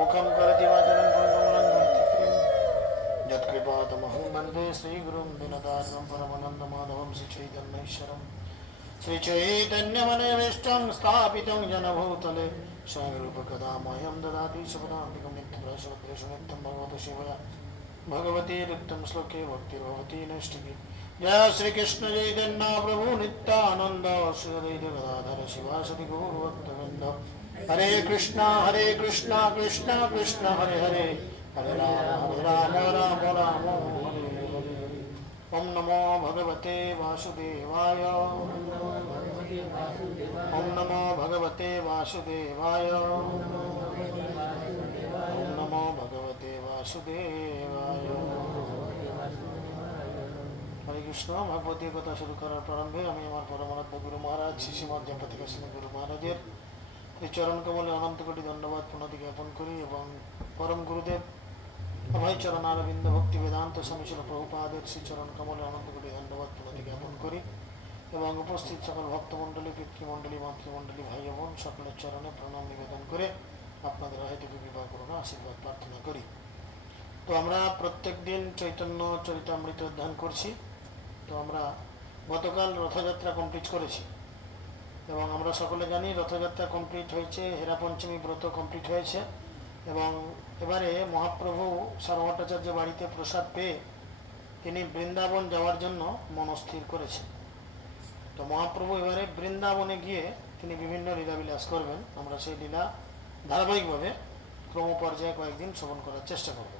मुखं करोति वाचालं कमलं भक्तिप्रियं यत्कृपातमहं वन्दे श्रीगुरुं दीनदासं परमानन्दमाधवं श्रीचैतन्येश्वरं श्रीचैतन्यमनोभीष्टं स्थापितं जनभूतले स्वयंरूपकदामह्यं ददाति शपथान्तिकं नित्यप्रशोत्रेषु नित्यं भगवतो शिवया भगवती रिक्तं श्लोके भक्तिर्भवती नैष्टिकी। जय श्री कृष्ण चैतन्य प्रभु नित्यानंद श्री अद्वैत गदाधर शिवासदि गौरभक्तवृंद। हरे कृष्णा कृष्णा कृष्ण हरे हरे, हरे राम राम राम हरे हरे। ओम नमो भगवते वासुदेवाय, ओम नमो भगवते वासुदेवाय, ओम नमो भगवते वासुदेवाय। हरे कृष्ण। भगवती कथा शुरू करार प्रारंभे আমি আমার পরমারাধ্য গুরু মহারাজ শ্রীমৎ জগন্নাথ গোস্বামী গুরু মহারাজের এই চরণ কমলে অনন্ত কোটি ধন্যবাদ প্রণতি জ্ঞাপন করি এবং পরম গুরুদেব অভয় চরণ অরবিন্দ ভক্তি বেদান্ত স্বামী শিল প্রভুপাদের শ্রী চরণ কমলে অনন্ত কোটি ধন্যবাদ প্রণতি জ্ঞাপন করি এবং উপস্থিত সকল ভক্তমণ্ডলী, পিতৃমণ্ডলী, মাতৃমণ্ডলী, ভাই বোন সকলের চরণে প্রণাম নিবেদন করে আপনাদের হয়তো কৃপা করুণা আশীর্বাদ প্রার্থনা করি। তো আমরা প্রত্যেক দিন চৈতন্য চরিতামৃত অধ্যয়ন করছি। তো আমরা গতকাল রথযাত্রা কমপ্লিট করেছি এবং আমরা সকলে জানি রথযাত্রা কমপ্লিট হয়েছে, হেরা পঞ্চমী ব্রত কমপ্লিট হয়েছে এবং এবারে মহাপ্রভু সারভট্টাচার্য বাড়িতে প্রসাদ পেয়ে তিনি বৃন্দাবন যাওয়ার জন্য মনস্থির করেছেন। তো মহাপ্রভু এবারে বৃন্দাবনে গিয়ে তিনি বিভিন্ন লীলাবিলাস করবেন। আমরা সেই লীলা ধারাবাহিকভাবে ক্রমপর্যায়ে কয়েকদিন শ্রবণ করার চেষ্টা করব।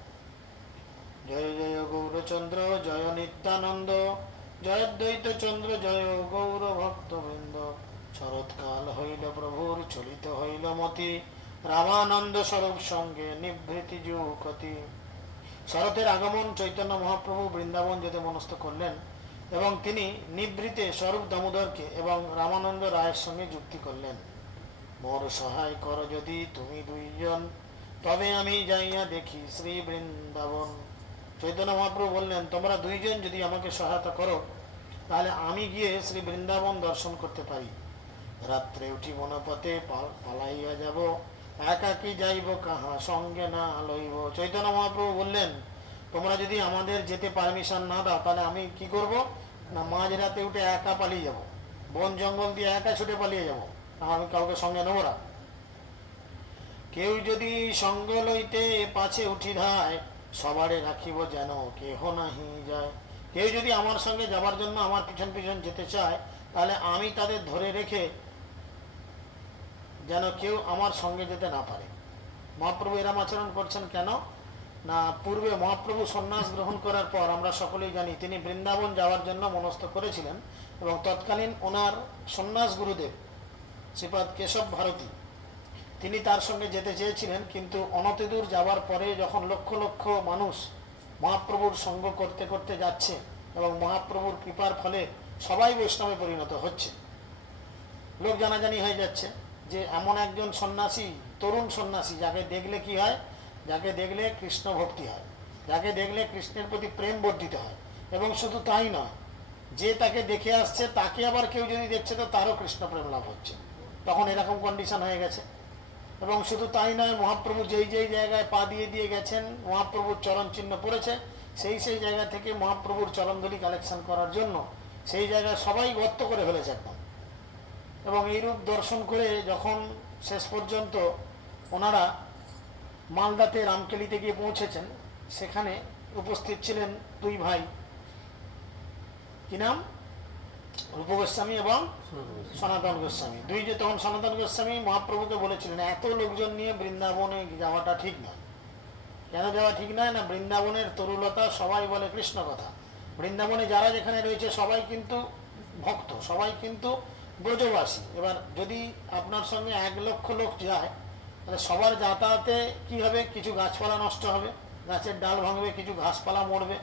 জয় জয় গৌরচন্দ্র জয় নিত্যানন্দ, জয়দ্বৈত চন্দ্র জয় গৌর ভক্তবৃন্দ। শরৎকাল হইল প্রভুর চলিত হইল মতি, রামানন্দ স্বরূপ সঙ্গে নিভৃতি যুকতি। শরতের আগমন চৈতন্য মহাপ্রভু বৃন্দাবন যেতে মনস্থ করলেন এবং তিনি নিভৃতে স্বরূপ দামোদরকে এবং রামানন্দ রায়ের সঙ্গে যুক্তি করলেন। মোর সহায় কর যদি তুমি দুইজন, তবে আমি যাইয়া দেখি শ্রী বৃন্দাবন। চৈতন্য মহাপ্রভু বললেন, তোমরা দুইজন যদি আমাকে সহায়তা করো তাহলে আমি গিয়ে শ্রী বৃন্দাবন দর্শন করতে পারি। রাত্রে উঠি বনপথে পালাইয়া যাব, একাকি যাইব কাহা সঙ্গে না লইব। চৈতন্য মহাপ্রভু বললেন, তোমরা যদি আমাদের যেতে পারমিশন না দাও তাহলে আমি কি করব না, মাঝ রাতে উঠে একা পালিয়ে যাব, বন জঙ্গল দিয়ে একা ছুটে পালিয়ে যাব, আমি কাউকে সঙ্গে নেব না। কেউ যদি সঙ্গ লইতে পাছে উঠি ধায়, সবারে রাখিব যেন কেহ নাহি যায়। কেউ যদি আমার সঙ্গে যাবার জন্য আমার পিছন পিছন যেতে চায় তাহলে আমি তাদের ধরে রেখে যেন কেউ আমার সঙ্গে যেতে না পারে। মহাপ্রভু এরম আচরণ করছেন কেন না, পূর্বে মহাপ্রভু সন্ন্যাস গ্রহণ করার পর আমরা সকলেই জানি তিনি বৃন্দাবন যাওয়ার জন্য মনস্থ করেছিলেন এবং তৎকালীন ওনার সন্ন্যাস গুরুদেব শ্রীপাদ কেশব ভারতী তিনি তার সঙ্গে যেতে চেয়েছিলেন, কিন্তু অনতিদূর যাওয়ার পরে যখন লক্ষ লক্ষ মানুষ মহাপ্রভুর সঙ্গ করতে করতে যাচ্ছে এবং মহাপ্রভুর কৃপার ফলে সবাই বৈষ্ণবে পরিণত হচ্ছে, লোক জানাজানি হয়ে যাচ্ছে যে এমন একজন সন্ন্যাসী, তরুণ সন্ন্যাসী যাকে দেখলে কি হয়, যাকে দেখলে কৃষ্ণ ভক্তি হয়, যাকে দেখলে কৃষ্ণের প্রতি প্রেম বর্ধিত হয়। এবং শুধু তাই নয়, যে তাকে দেখে আসছে তাকে আবার কেউ যদি দেখছে তো তারও কৃষ্ণ প্রেম লাভ হচ্ছে। তখন এরকম কন্ডিশন হয়ে গেছে। এবং শুধু তাই নয়, মহাপ্রভু যেই যেই জায়গায় পা দিয়ে দিয়ে গেছেন মহাপ্রভুর চরণ চিহ্ন পড়েছে, সেই সেই জায়গা থেকে মহাপ্রভুর চরণধুলি কালেকশন করার জন্য সেই জায়গায় সবাই গর্ত করে ফেলেছে একদম। এবং এইরূপ দর্শন করে যখন শেষ পর্যন্ত ওনারা মালদাতে রামকেলিতে গিয়ে পৌঁছেছেন, সেখানে উপস্থিত ছিলেন দুই ভাই, কি নাম, রূপ গোস্বামী এবং সনাতন গোস্বামী। দুই যে তখন সনাতন গোস্বামী মহাপ্রভুকে বলেছিলেন, এত লোকজন নিয়ে বৃন্দাবনে যাওয়াটা ঠিক নয়। কেন যাওয়া ঠিক নয় না, বৃন্দাবনের তরুলতা, সবাই বলে কৃষ্ণ কথা। বৃন্দাবনে যারা যেখানে রয়েছে সবাই কিন্তু ভক্ত, সবাই কিন্তু ব্রজবাসী। এবার যদি আপনার সঙ্গে 1 লক্ষ লোক যায় তাহলে সবার যাতায়াতে কি হবে, কিছু গাছপালা নষ্ট হবে, গাছের ডাল ভাঙবে, কিছু ঘাসপালা মরবে,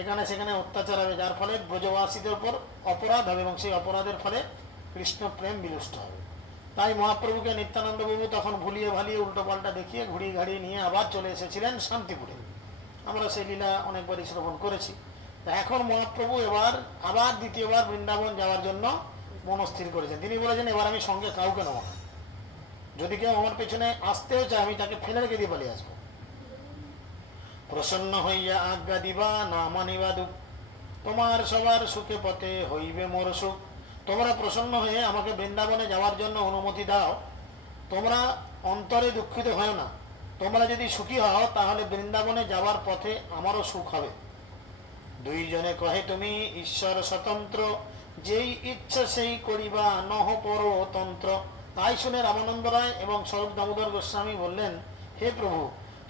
এখানে সেখানে অত্যাচার হবে, যার ফলে ব্রজবাসীদের উপর অপরাধ হবে এবং সেই অপরাধের ফলে কৃষ্ণ প্রেম বিনষ্ট হবে। তাই মহাপ্রভুকে নিত্যানন্দ বাবু তখন ভুলিয়ে ভালিয়ে উল্টো পাল্টা দেখিয়ে ঘুরিয়ে ঘাড়িয়ে নিয়ে আবার চলে এসেছিলেন শান্তিপুরে। আমরা সেই লীলা অনেকবারই শ্রবণ করেছি। এখন মহাপ্রভু আবার দ্বিতীয়বার বৃন্দাবন যাওয়ার জন্য মনস্থির করেছেন। তিনি বলেছেন, এবার আমি সঙ্গে কাউকে নেব না, যদি কেউ আমার পেছনে আসতেও চায় আমি তাকে ফেলে রেখে দিয়ে পালিয়ে আসবো। প্রসন্ন হইয়া আজ্ঞা দিবা না মানিবা দুঃখ, তোমার সবার সুখে পথে হইবে মোর সুখ। তোমরা প্রসন্ন হয়ে আমাকে বৃন্দাবনে যাওয়ার জন্য অনুমতি দাও, তোমরা অন্তরে দুঃখিত হয় না। তোমরা যদি সুখী হও তাহলে বৃন্দাবনে যাওয়ার পথে আমারও সুখ হবে। দুইজনে কহে তুমি ঈশ্বর স্বতন্ত্র, যেই ইচ্ছা সেই করিবা নহ পরতন্ত্র। তাই শুনে রামানন্দ রায় এবং স্বরূপ দামোদর গোস্বামী বললেন, হে প্রভু,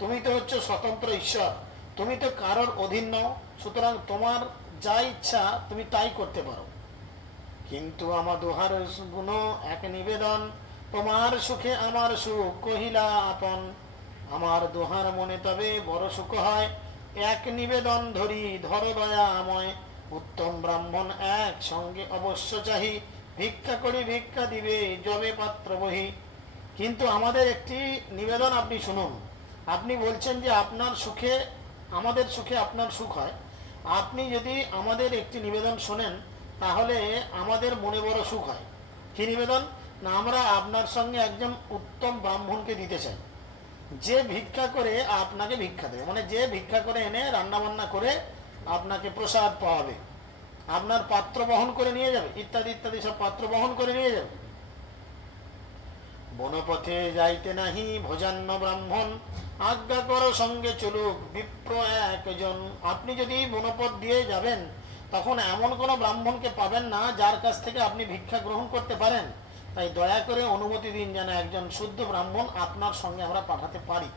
তুমি তো হচ্ছে স্বতন্ত্র ঈশ্বর, তুমি তো কারোর অধীন নও, সুতরাং তোমার যা ইচ্ছা তুমি তাই করতে পারো। কিন্তু আমার দোহার গুণ এক নিবেদন, তোমার সুখে আমার সুখ কহিলা আপন। আমার দোহার মনে তবে বড় সুখ হয়, এক নিবেদন ধরি ধর দয়াময়। উত্তম ব্রাহ্মণ এক সঙ্গে অবশ্য চাহি, ভিক্ষা করি ভিক্ষা দিবে যবে পাত্র বহি। কিন্তু আমাদের একটি নিবেদন আপনি শুনুন। আপনি বলছেন যে আপনার সুখে আমাদের সুখে আপনার সুখ হয়, আপনি যদি আমাদের একটি নিবেদন শোনেন তাহলে আমাদের মনে বড় সুখ হয়। কি নিবেদন? না, আমরা আপনার সঙ্গে একজন উত্তম ব্রাহ্মণকে দিতে চাই, যে ভিক্ষা করে আপনাকে ভিক্ষা দেবে, মানে যে ভিক্ষা করে এনে রান্না বান্না করে আপনাকে প্রসাদ পাওয়াবে, আপনার পাত্র বহন করে নিয়ে যাবে, ইত্যাদি ইত্যাদি সব পাত্র বহন করে নিয়ে যাবে। বনপথে যাইতে নাহি ভোজান্ন ব্রাহ্মণ, আজ্ঞা করো সঙ্গে চলুক বিপ্র একজন। আপনি যদি বনপথ দিয়ে যাবেন তখন এমন কোনো ব্রাহ্মণকে পাবেন না যার কাছ থেকে আপনি ভিক্ষা গ্রহণ করতে পারেন। তাই দয়া করে অনুমতি দিন যেন একজন শুদ্ধ ব্রাহ্মণ আপনার সঙ্গে আমরা পাঠাতে পারি।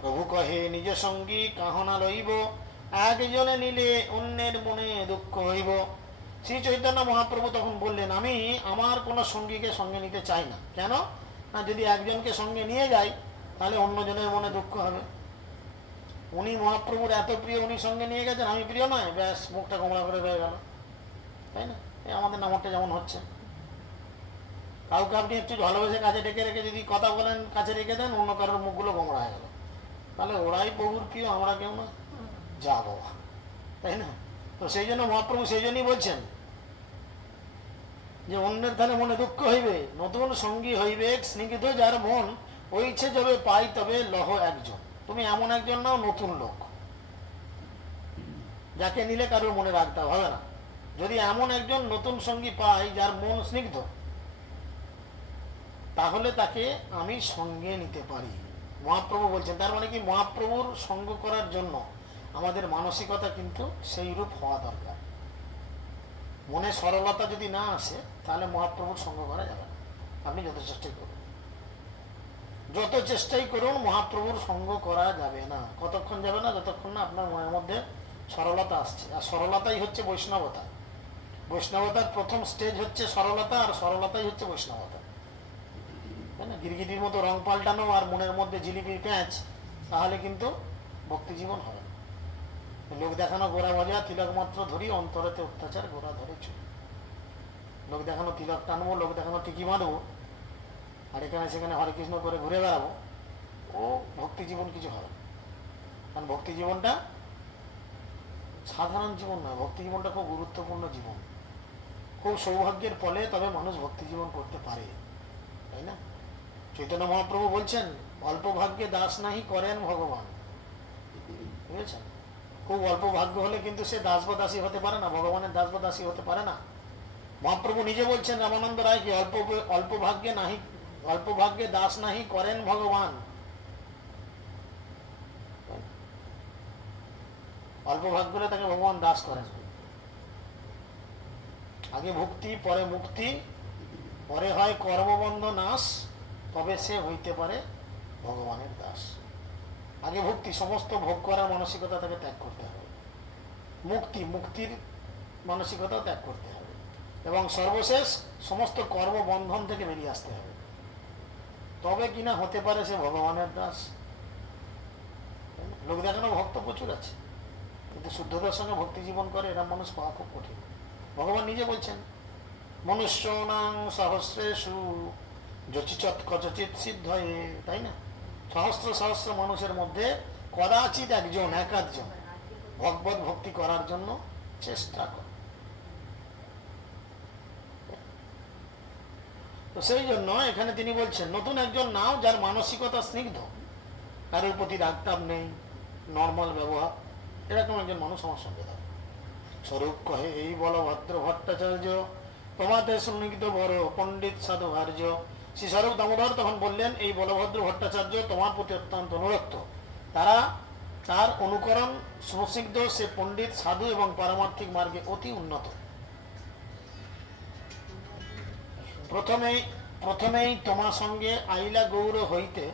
প্রভু কহে নিজ সঙ্গী কাহনা লইব, একজনে নিলে অন্যের মনে দুঃখ হইব। শ্রী চৈতন্য মহাপ্রভু তখন বললেন, আমি আমার কোনো সঙ্গীকে সঙ্গে নিতে চাই না। কেন না, যদি একজনকে সঙ্গে নিয়ে যাই তাহলে অন্যজনের মনে দুঃখ হবে। উনি মহাপ্রভুর এত প্রিয়, উনি সঙ্গে নিয়ে গেছেন, আমি প্রিয় নয়, ব্যাস মুখটা কোমড়া করে হয়ে গেল, তাই না? এই আমাদের নামটা যেমন হচ্ছে, কাউকে আপনি একটু ভালোবেসে কাছে ডেকে রেখে যদি কথা বলেন, কাছে রেখে দেন, অন্য কারোর মুখগুলো গোমড়া হয়ে গেল, তাহলে ওরাই প্রভুর প্রিয়, আমরা কেউ না, যা বাবা, তাই না? তো সেই জন্য মহাপ্রভু সেই জন্যই বলছেন যে অন্যের তাহলে মনে দুঃখ হইবে, নতুন সঙ্গী হইবে স্নিগ্ধ যার মন, ওইছে যবে পাই তবে লহ একজন। তুমি এমন একজন নাও নতুন লোক, যাকে নিলে কারোর মনে রাখতে হবে না। যদি এমন একজন নতুন সঙ্গী পাই যার মন স্নিগ্ধ, তাহলে তাকে আমি সঙ্গে নিতে পারি। মহাপ্রভু বলছেন, তার মানে কি মহাপ্রভুর সঙ্গ করার জন্য আমাদের মানসিকতা কিন্তু সেই রূপ হওয়া দরকার। মনে সরলতা যদি না আসে তাহলে মহাপ্রভুর সঙ্গ করা যাবে না। আপনি যত চেষ্টাই করুন, যত চেষ্টাই করুন, মহাপ্রভুর সঙ্গ করা যাবে না। কতক্ষণ যাবে না? যতক্ষণ না আপনার মনের মধ্যে সরলতা আসছে। আর সরলতাই হচ্ছে বৈষ্ণবতা। বৈষ্ণবতার প্রথম স্টেজ হচ্ছে সরলতা, আর সরলতাই হচ্ছে বৈষ্ণবতা, তাই না? গিরগিটির মতো রং পাল্টানো আর মনের মধ্যে জিলিপি প্যাঁচ, তাহলে কিন্তু ভক্তি জীবন হবে না। লোক দেখানো গোড়া ভজা তিলক মাত্র ধরি, অন্তরেতে অত্যাচার গোড়া ধরে চুরি। লোক দেখানো তিলক টানবো, লোক দেখানো টিকি বাঁধবো, আর এখানে সেখানে হরে কৃষ্ণ করে ঘুরে বেড়াবো, ও ভক্তি জীবন কিছু হবে না। কারণ ভক্তি জীবনটা সাধারণ জীবন নয়, ভক্তি জীবনটা খুব গুরুত্বপূর্ণ জীবন। খুব সৌভাগ্যের ফলে তবে মানুষ ভক্তি জীবন করতে পারে, তাই না? চৈতন্য মহাপ্রভু বলছেন, অল্প ভাগ্যে দাস নাহি করেন ভগবান। বুঝেছেন? খুব অল্প ভাগ্য হলে কিন্তু সে দাস বা দাসী হতে পারে না, ভগবানের দাস বা দাসী হতে পারে না। মহাপ্রভু নিজে বলছেন রামানন্দ রায় কি, অল্প ভাগ্যে দাস নাহি করেন ভগবান। অল্প ভাগ্য হলে তাকে ভগবান দাস করেন। আগে ভক্তি পরে মুক্তি, পরে হয় কর্মবন্ধ নাশ, তবে সে হইতে পারে ভগবানের দাস। আগে ভক্তি, সমস্ত ভোগ করার মানসিকতা তাকে ত্যাগ করতে হবে। মুক্তির মানসিকতা ত্যাগ করতে হবে, এবং সর্বশেষ সমস্ত কর্মবন্ধন থেকে বেরিয়ে আসতে হবে, তবে কিনা হতে পারে সে ভগবানের দাস। লোক দেখানো ভক্ত প্রচুর আছে, কিন্তু শুদ্ধতার সঙ্গে ভক্তি জীবন করে এরা মানুষ পাওয়া খুব কঠিন। ভগবান নিজে বলছেন, মনুষ্যনাং সহস্রেষু যচিচৎ কচচিৎ সিদ্ধয়ে, তাই না? সহস্র সহস্র মানুষের মধ্যে কদাচিৎ একজন, একাধজন ভগবত ভক্তি করার জন্য চেষ্টা করে। তো সেই জন্য এখানে তিনি বলছেন নতুন একজন নাও যার মানসিকতা স্নিগ্ধ, কারোর প্রতি রাগটাব নেই, নর্মাল ব্যবহার, এরকম একজন মানুষ আমার সঙ্গে থাকে। স্বরূপ কহে এই বলভদ্র ভট্টাচার্য তোমাতে সুনিগ্ধ বড় পণ্ডিত সাধু ভার্য। শ্রী স্বরূপ দামোদর তখন বললেন এই বলভদ্র ভট্টাচার্য তোমার প্রতি অত্যন্ত অনুরক্ত, তারা তার অনুকরণ সুস্নিগ্ধ, সে পণ্ডিত সাধু এবং পারমার্থিক মার্গে অতি উন্নত। প্রথমেই তোমার সঙ্গে আইলা গৌর হইতে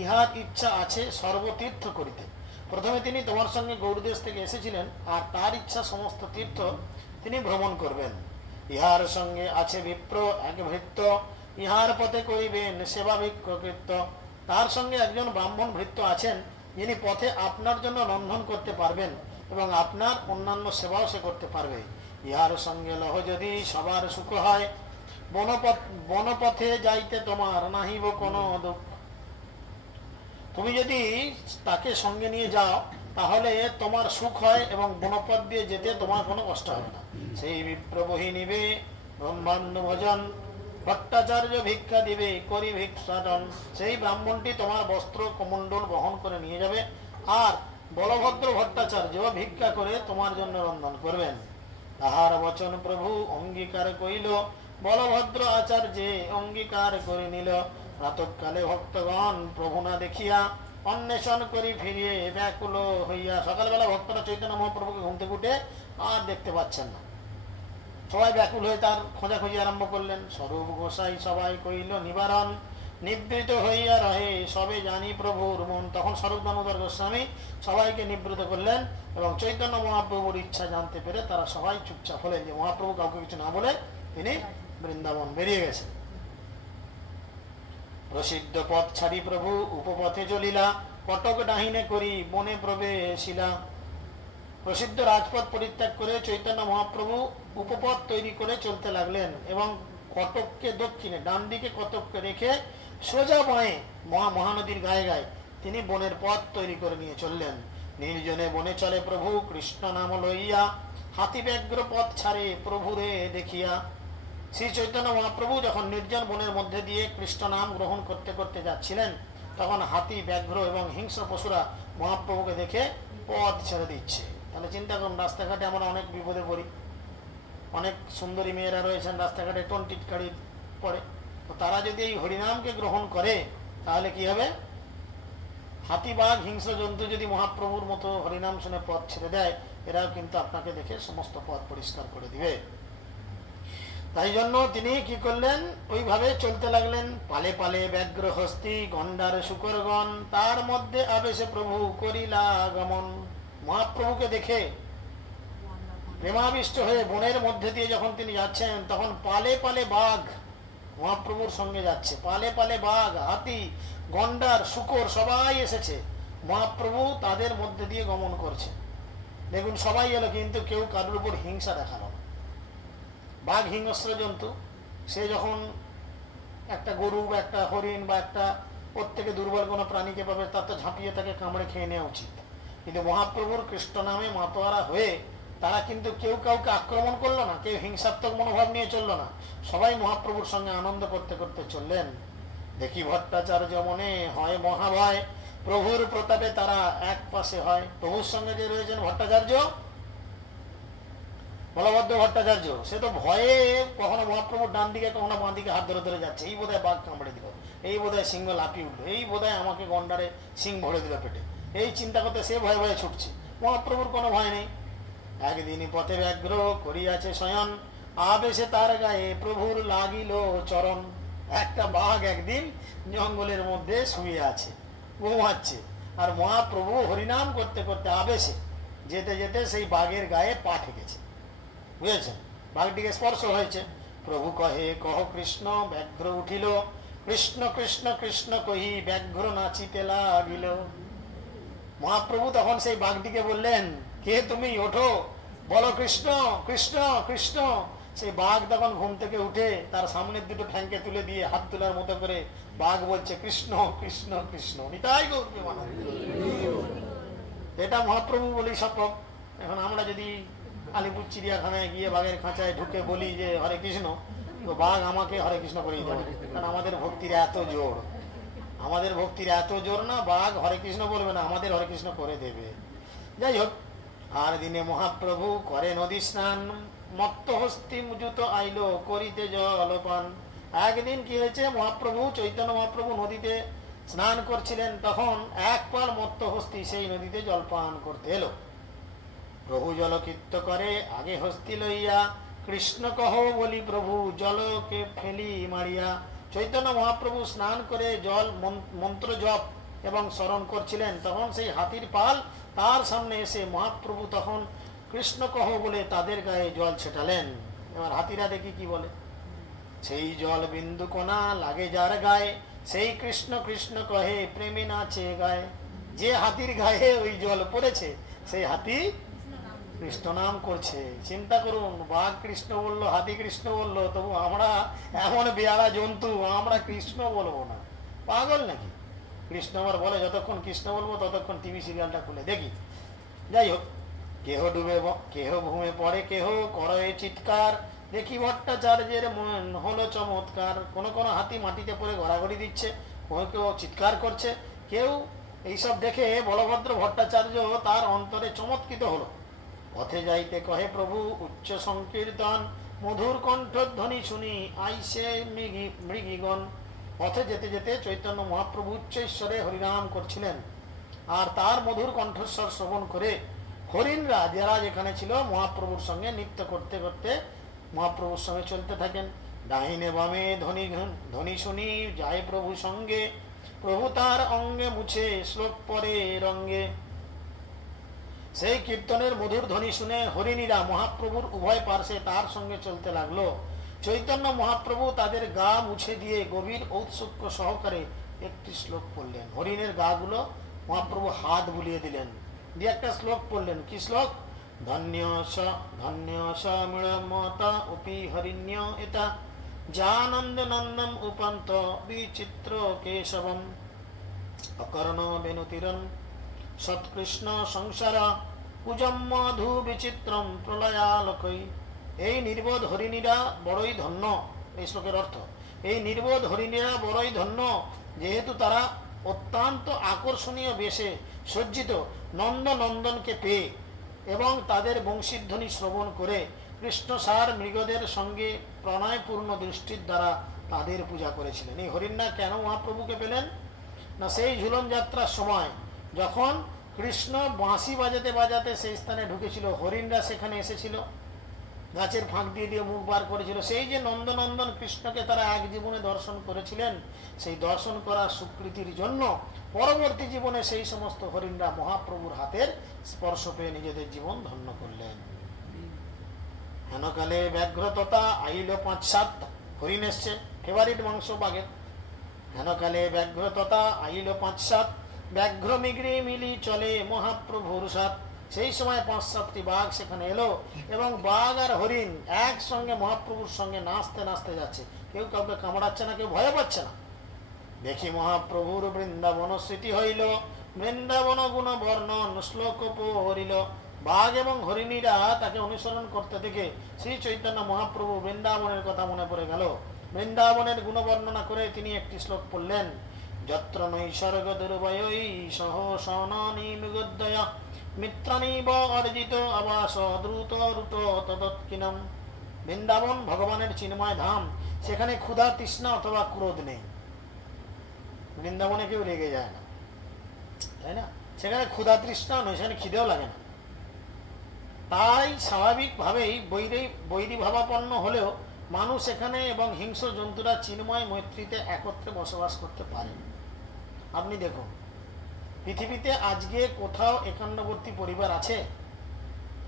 ইহার ইচ্ছা আছে সর্বতীর্থ করিতে। প্রথমে তিনি তোমার সঙ্গে গৌরদেশ থেকে এসেছিলেন, আর তার ইচ্ছা সমস্ত তীর্থ তিনি ভ্রমণ করবেন। ইহার সঙ্গে আছে বিপ্র এক ভৃত্য, ইহার পথে করিবেন সেবা ভিক্ষকৃত্য। তার সঙ্গে একজন ব্রাহ্মণ ভৃত্য আছেন, যিনি পথে আপনার জন্য রন্ধন করতে পারবেন এবং আপনার অন্যান্য সেবাও সে করতে পারবে। ইহার সঙ্গে লহ যদি সবার সুখ হয়, বনপথে যাইতে তোমার নাহিব কোনো দুঃখ। তুমি যদি তাকে সঙ্গে নিয়ে যাও তাহলে তোমার সুখ হয় এবং বনপথ দিয়ে যেতে তোমার কোনো কষ্ট হবে না। সেই বিপ্রবহি নিবে ব্রহ্মাণ্ড ভজন, ভট্টাচার্য ভিক্ষা দিবে করি ভিক্ষাটন। সেই ব্রাহ্মণটি তোমার বস্ত্র কমণ্ডল বহন করে নিয়ে যাবে, আর বলভদ্র ভট্টাচার্য ভিক্ষা করে তোমার জন্য রন্ধন করবেন। তাহার বচন প্রভু অঙ্গীকার কইল, বলভদ্র আচার্যে অঙ্গীকার করে নিল। প্রাতঃকালে ভক্তগণ প্রভু না দেখিয়া অন্বেষণ করি ফিরিয়ে ব্যাকুল হইয়া। সকালবেলা ভক্তরা চৈতন্য মহাপ্রভুকে ঘুম থেকে উঠে আর দেখতে পাচ্ছেন না, সবাই ব্যাকুল হয়ে তার খোঁজাখুঁজি আরম্ভ করলেন। স্বরূপ গোসাই সবাই কইল নিবারণ, নিবৃত হইয়া রহে সবে জানি প্রভুর মন। তখন স্বরূপ দামোদর গোস্বামী সবাইকে নিবৃত করলেন এবং চৈতন্য মহাপ্রভুর ইচ্ছা জানতে পেরে তারা সবাই চুপচাপ হলেন, যে মহাপ্রভু কাউকে কিছু না বলে তিনি বৃন্দাবন বেরিয়ে গেছেন। প্রসিদ্ধ পথ ছাড়ি প্রভু উপপথে চলিলা, কটক ডাহিনে করি বনে প্রবেশিলা। প্রসিদ্ধ রাজপথ পরিত্যাগ করে চৈতন্য মহাপ্রভু উপপথ তৈরি করে চলতে লাগলেন এবং কটককে দক্ষিণে, ডান দিকে কটককে রেখে সোজা বাঁয়ে মহানদীর গায়ে গায়ে তিনি বনের পথ তৈরি করে নিয়ে চললেন। নির্জনে বনে চলে প্রভু কৃষ্ণ নাম লইয়া, হাতি ব্যাঘ্র পথ ছাড়ে প্রভুরে দেখিয়া। শ্রী চৈতন্য মহাপ্রভু যখন নির্জন বনের মধ্যে দিয়ে কৃষ্ণ নাম গ্রহণ করতে করতে যাচ্ছিলেন, তখন হাতি ব্যাঘ্র এবং হিংস্র পশুরা মহাপ্রভুকে দেখে পথ ছেড়ে দিচ্ছে। তাহলে চিন্তা করুন, রাস্তাঘাটে আমরা অনেক বিপদে পড়ি, অনেক সুন্দরী মেয়েরা রয়েছেন রাস্তাঘাটে টনটিটকারি পড়ে, তো তারা যদি এই হরিনামকে গ্রহণ করে তাহলে কি হবে? হাতি বাঘ হিংস্র জন্তু যদি মহাপ্রভুর মতো হরিনাম শুনে পথ ছেড়ে দেয়, এরাও কিন্তু আপনাকে দেখে সমস্ত পথ পরিষ্কার করে দিবে। তাই জন্য তিনি কি করলেন, ওইভাবে চলতে লাগলেন। পালে পালে ব্যাঘ্র হস্তি গন্ডার শুকরগণ, তার মধ্যে আবেশে প্রভু করিলা গমন। মহাপ্রভুকে দেখে প্রেমাবিষ্ট হয়ে বনের মধ্যে দিয়ে যখন তিনি যাচ্ছেন, তখন পালে পালে বাঘ মহাপ্রভুর সঙ্গে যাচ্ছে। পালে পালে বাঘ, হাতি, গন্ডার, শুকর সবাই এসেছে, মহাপ্রভু তাদের মধ্যে দিয়ে গমন করছে। দেখুন সবাই এলো, কিন্তু কেউ কারোর উপর হিংসা দেখালো না। বাঘ হিংস্র জন্তু, সে যখন একটা গরু বা একটা হরিণ বা একটা ওর থেকে দুর্বল কোনো প্রাণীকে পাবে, তার তো ঝাঁপিয়ে তাকে কামড়ে খেয়ে নেওয়া উচিত। কিন্তু মহাপ্রভুর কৃষ্ণ নামে মাতোয়ারা হয়ে তারা কিন্তু কেউ কাউকে আক্রমণ করলো না, কেউ হিংসাত্মক মনোভাব নিয়ে চললো না, সবাই মহাপ্রভুর সঙ্গে আনন্দ করতে করতে চললেন। দেখি ভট্টাচার্য মনে হয় মহাভয়, প্রভুর প্রতাপে তারা এক পাশে হয়। প্রভুর সঙ্গে যে রয়েছেন ভট্টাচার্য, বলভদ্র ভট্টাচার্য, সে তো ভয়ে কখনো মহাপ্রভুর ডান দিকে কখনো বাঁ দিকে হাত ধরে ধরে যাচ্ছে। এই বোধহয় বাঘ কামড়ে দিল, এই বোধহয় সিংহ লাফিয়ে উঠলো, এই বোধহয় আমাকে গন্ডারে সিং ভরে দিল পেটে, এই চিন্তা করতে সে ভয়ে ভয়ে ছুটছে। মহাপ্রভুর কোনো ভয় নেই। একদিনই পথে ব্যাঘ্র করিয়াছে শয়ন, আবেশে তার গায়ে প্রভুর লাগিল চরণ। একটা বাঘ একদিন জঙ্গলের মধ্যে শুয়ে আছে, ঘুমাচ্ছে, আর মহাপ্রভু হরিনাম করতে করতে আবেশে যেতে যেতে সেই বাঘের গায়ে পা ঠেকেছে, বুঝেছেন? বাঘটিকে স্পর্শ হয়েছে। প্রভু কহে কহ কৃষ্ণ, ব্যাঘ্র উঠিল, কৃষ্ণ কৃষ্ণ কৃষ্ণ কহি ব্যাঘ্র নাচিতে লাগিল। মহাপ্রভু তখন সেই বাঘটিকে বললেন, কে তুমি, ওঠো, বলো কৃষ্ণ কৃষ্ণ কৃষ্ণ। সেই বাঘ তখন ঘুম থেকে উঠে তার সামনের দুটো ঠ্যাংকে তুলে দিয়ে হাত তোলার মতো করে বাঘ বলছে কৃষ্ণ কৃষ্ণ কৃষ্ণ। নিতাই গৌর প্রেমানন্দ। এটা মহাপ্রভু বলি শপথ। এখন আমরা যদি আলিপুর চিড়িয়াখানায় গিয়ে বাঘের খাঁচায় ঢুকে বলি যে হরে কৃষ্ণ, তো বাঘ আমাকে হরে কৃষ্ণ করেই দেবে, কারণ আমাদের ভক্তির এত জোর, আমাদের ভক্তির এত জোর না, বাঘ হরে কৃষ্ণ বলবে না, আমাদের হরে কৃষ্ণ করে দেবে। যাই হোক, আর দিনে মহাপ্রভু করে নদী স্নান, মত্ত হস্তি মুজুত আইলো করিতে জলপান। একদিন কি হয়েছে, মহাপ্রভু চৈতন্য মহাপ্রভু নদীতে স্নান করছিলেন, তখন এক পাল মত্ত হস্তি সেই নদীতে জলপান করতে এলো। প্রভু জলকীর্ত করে আগে হস্তি লইয়া, কৃষ্ণ কহ বলি প্রভু জলকে ফেলি মারিয়া। চৈতন্য মহাপ্রভু স্নান করে জল মন্ত্র জপ এবং স্মরণ করছিলেন, তখন সেই হাতির পাল তার সামনে এসে মহাপ্রভু তখন কৃষ্ণ কহ বলে তাদের গায়ে জল ছেটালেন। এবার হাতিরা দেখি কি বলে, সেই জল বিন্দু কোনা লাগে যার গায়ে, সেই কৃষ্ণ কৃষ্ণ কহে প্রেমে নাচে গায়ে। যে হাতির গায়ে ওই জল পড়েছে সেই হাতি কৃষ্ণ নাম করছে। চিন্তা করুন, বাঘ কৃষ্ণ বললো, হাতি কৃষ্ণ বললো, তবু আমরা এমন বেয়ারা জন্তু, আমরা কৃষ্ণ বলবো না? পাগল নাকি? কৃষ্ণ আবার বলে যতক্ষণ কৃষ্ণ বলবো ততক্ষণ টিভি সিরিয়ালটা খুলে দেখি। যাই হোক, কেহ ডুবে কেহ ভূমে পড়ে, কেহ করে চিৎকার, দেখি ভট্টাচার্যের মন হলো চমৎকার। কোন কোন হাতি মাটিতে পড়ে গড়াগড়ি দিচ্ছে, কেউ চিৎকার করছে। কেউ এইসব দেখে বলভদ্র ভট্টাচার্য তার অন্তরে চমৎকৃত হলো। পথে যাইতে কহে প্রভু উচ্চ সংকীর্তন, মধুর কণ্ঠধ্বনি শুনি আইসে মৃগীগণ। পথে যেতে যেতে চৈতন্য মহাপ্রভু উচ্চ ঈশ্বরে হরিনাম করছিলেন, আর তার মধুর কণ্ঠস্বর শ্রবণ করে হরিণরা যারা যেখানে ছিল মহাপ্রভুর সঙ্গে নৃত্য করতে করতে মহাপ্রভুর সঙ্গে চলতে থাকেন। ডাইনে বামে ধ্বনি শুনি যায় প্রভু সঙ্গে, প্রভু তার অঙ্গে মুছে শ্লোক পরে রঙ্গে। সেই কীর্তনের মধুর ধ্বনি শুনে হরিণীরা মহাপ্রভুর উভয় পার্শ্বে তার সঙ্গে চলতে লাগলো। চৈতন্য মহাপ্রভু তাদের গা মুছে দিয়ে গভীর ঔৎসুক্য সহকারে একটি শ্লোক পড়লেন। হরিণের গা গুলো মহাপ্রভু হাত বুলিয়ে দিলেন, দিয়ে একটা শ্লোক পড়লেন। কি শ্লোক? ধন্য স মিড়মতা উপি হরিণ্য এটা জানন্দ নন্দম উপান্ত বিচিত্র কেশবম অকর্ণ বেনুতিরন সৎকৃষ্ণ সংসার পূজম মধু বিচিত্রম প্রলয়ালোকই। এই নির্বোধ হরিণীরা বড়ই ধন্য। এই শ্লোকের অর্থ, এই নির্বোধ হরিণীরা বড়ই ধন্য, যেহেতু তারা অত্যন্ত আকর্ষণীয় বেশে সজ্জিত নন্দনন্দনকে পেয়ে এবং তাদের বংশীধ্বনি শ্রবণ করে কৃষ্ণসার মৃগদের সঙ্গে প্রণয়পূর্ণ দৃষ্টির দ্বারা তাদের পূজা করেছিলেন। এই হরিণরা কেন মহাপ্রভুকে পেলেন না, সেই ঝুলন যাত্রার সময় যখন কৃষ্ণ বাঁশি বাজাতে বাজাতে সেই স্থানে ঢুকেছিল, হরিণরা সেখানে এসেছিল, গাছের ফাঁক দিয়ে দিয়ে মুখ বার করেছিল। সেই যে নন্দনন্দন কৃষ্ণকে তারা এক জীবনে দর্শন করেছিলেন, সেই দর্শন করার স্বীকৃতির জন্য পরবর্তী জীবনে সেই সমস্ত হরিণরা মহাপ্রভুর হাতের স্পর্শ পেয়ে নিজেদের জীবন ধন্য করলেন। হেনকালে ব্যাঘ্র তথা আইল ৫-৭ হরিণ এসছে, ফেভারিট মাংস বাঘের। হেনকালে ব্যাঘ্র তথা আইল ৫-৭ ব্যাঘ্র মিগড়ি মিলি চলে মহাপ্রভুর সাথ। সেই সময় ৫-৭টি বাঘ সেখানে এলো এবং বাঘ আর হরিণ একসঙ্গে মহাপ্রভুর সঙ্গে নাচতে নাচতে যাচ্ছে। কেউ কাউকে কামড়াচ্ছে না, কেউ ভয় পাচ্ছে না। দেখি মহাপ্রভুর বৃন্দাবন স্মৃতি হইল, বৃন্দাবন গুণ বর্ণন শ্লোক পড়িল। বাঘ এবং হরিণীরা তাকে অনুসরণ করতে দেখে শ্রী চৈতন্য মহাপ্রভু বৃন্দাবনের কথা মনে পড়ে গেল। বৃন্দাবনের গুণ বর্ণনা করে তিনি একটি শ্লোক পড়লেন। যত্র নৈসর্গ দুর্বয়ৈ সহ সনানি মৃগোদয় মিত্রানি অর্জিত আবাস দ্রুত রুত তদৎকিনম। বৃন্দাবন ভগবানের চিন্ময় ধাম, সেখানে ক্ষুধা তৃষ্ণা অথবা ক্রোধ নেই। বৃন্দাবনে কেউ রেগে যায় না, তাই না? সেখানে ক্ষুধা তৃষ্ণা নয়, সেখানে খিদেও লাগে না। তাই স্বাভাবিকভাবেই বৈরী ভাবাপন্ন হলেও মানুষ এখানে এবং হিংস্র জন্তুরা চিন্ময় মৈত্রীতে একত্রে বসবাস করতে পারে। আপনি দেখুন, পৃথিবীতে আজকে কোথাও একান্নবর্তী পরিবার আছে?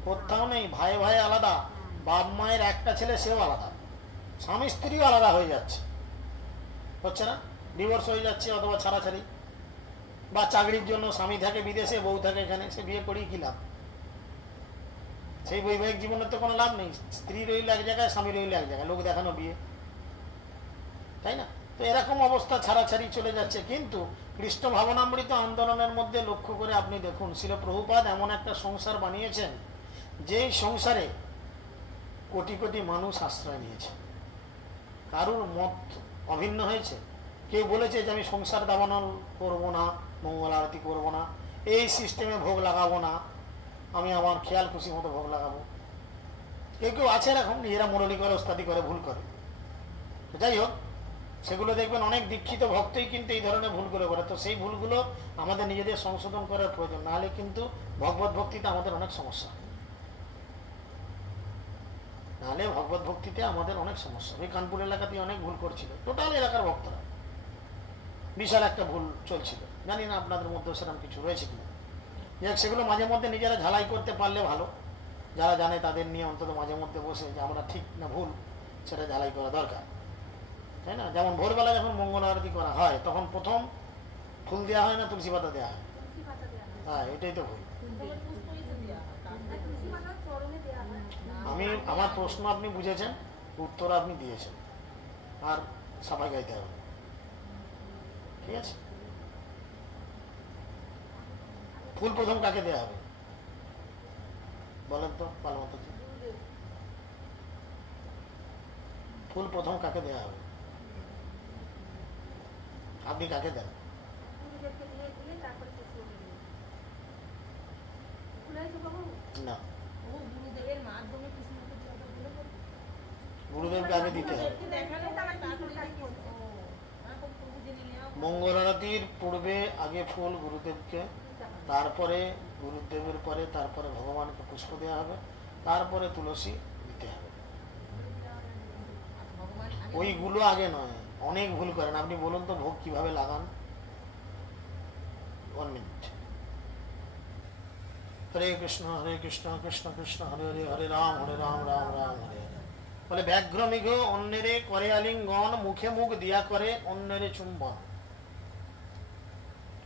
কোথাও নেই। ভাই ভাই আলাদা, বাপ মায়ের একটা ছেলে সেও আলাদা, স্বামী স্ত্রীও আলাদা হয়ে যাচ্ছে, হচ্ছে না? ডিভোর্স হয়ে যাচ্ছে অথবা ছাড়াছাড়ি, বা চাকরির জন্য স্বামী থাকে বিদেশে, বউ থাকে এখানে, সে বিয়ে করেই কি লাভ? সেই বৈবাহিক জীবনের তো কোনো লাভ নেই। স্ত্রী রইল এক জায়গায়, স্বামী রইল এক জায়গায়, লোক দেখানো বিয়ে, তাই না? তো এরকম অবস্থা ছাড়াছাড়ি চলে যাচ্ছে। কিন্তু কৃষ্ণ ভাবনামৃত আন্দোলনের মধ্যে লক্ষ্য করে আপনি দেখুন, শ্রীল প্রভুপাদ এমন একটা সংসার বানিয়েছেন, যেই সংসারে কোটি কোটি মানুষ আশ্রয় নিয়েছে। কারুর মত অভিন্ন হয়েছে? কেউ বলেছে যে আমি সংসার দাবানল করবো না, মঙ্গল আরতি করবো না, এই সিস্টেমে ভোগ লাগাবো না, আমি আমার খেয়াল খুশি মতো ভোগ লাগাবো। কেউ কেউ আছে এরকম, নিজেরা মুরলি করে, ওস্তাদি করে, ভুল করে। যাই হোক, সেগুলো দেখবেন অনেক দীক্ষিত ভক্তই কিন্তু এই ধরনের ভুলগুলো করে। তো সেই ভুলগুলো আমাদের নিজেদের সংশোধন করার প্রয়োজন, নাহলে কিন্তু ভগবত ভক্তিতে আমাদের অনেক সমস্যা। নাহলে ভগবত ভক্তিতে আমাদের অনেক সমস্যা। ওই কানপুর এলাকাতে অনেক ভুল করছিল টোটাল এলাকার ভক্তরা, বিশাল একটা ভুল চলছিল। জানি না আপনাদের মধ্যে সেরকম কিছু রয়েছে কিনা। যাক, সেগুলো মাঝে মধ্যে নিজেরা ঝালাই করতে পারলে ভালো। যারা জানে তাদের নিয়ে অন্তত মাঝে মধ্যে বসে যে আমরা ঠিক না ভুল সেটা ঝালাই করা দরকার, তাই না? যেমন ভোরবেলা যখন মঙ্গল আরতি করা হয় তখন প্রথম ফুল দেওয়া হয় না তুলসী পাতা দেওয়া হয়? হ্যাঁ, এটাই তো ভুল। আমার প্রশ্ন আপনি বুঝেছেন, উত্তর আপনি দিয়েছেন, আর সাফাই গাইতে হবে, ঠিক আছে? ফুল প্রথম কাকে দেওয়া হবে বলেন তো? পালমত ফুল প্রথম কাকে দেওয়া হবে? আপনি কাকে দেন? না, গুরুদেবকে আগে দিতে হবে। মঙ্গল আরতির পূর্বে আগে ফুল গুরুদেবকে, তারপরে গুরুদেবের পরে তারপরে ভগবানকে পুষ্প দেওয়া হবে, তারপরে তুলসী দিতে হবে। ওইগুলো আগে নয়, অনেক ভুল করেন। আপনি বলুন তো ভোগ কিভাবে লাগান? 1 মিনিট। হরে কৃষ্ণ কৃষ্ণ কৃষ্ণ হরে হরে, হরে রাম রাম রাম হরে হরে। বলে ব্যাঘ্র মেঘ অন্যেরে করে আলিঙ্গন, মুখে মুখ দিয়া করে অন্যেরে চুম্বন।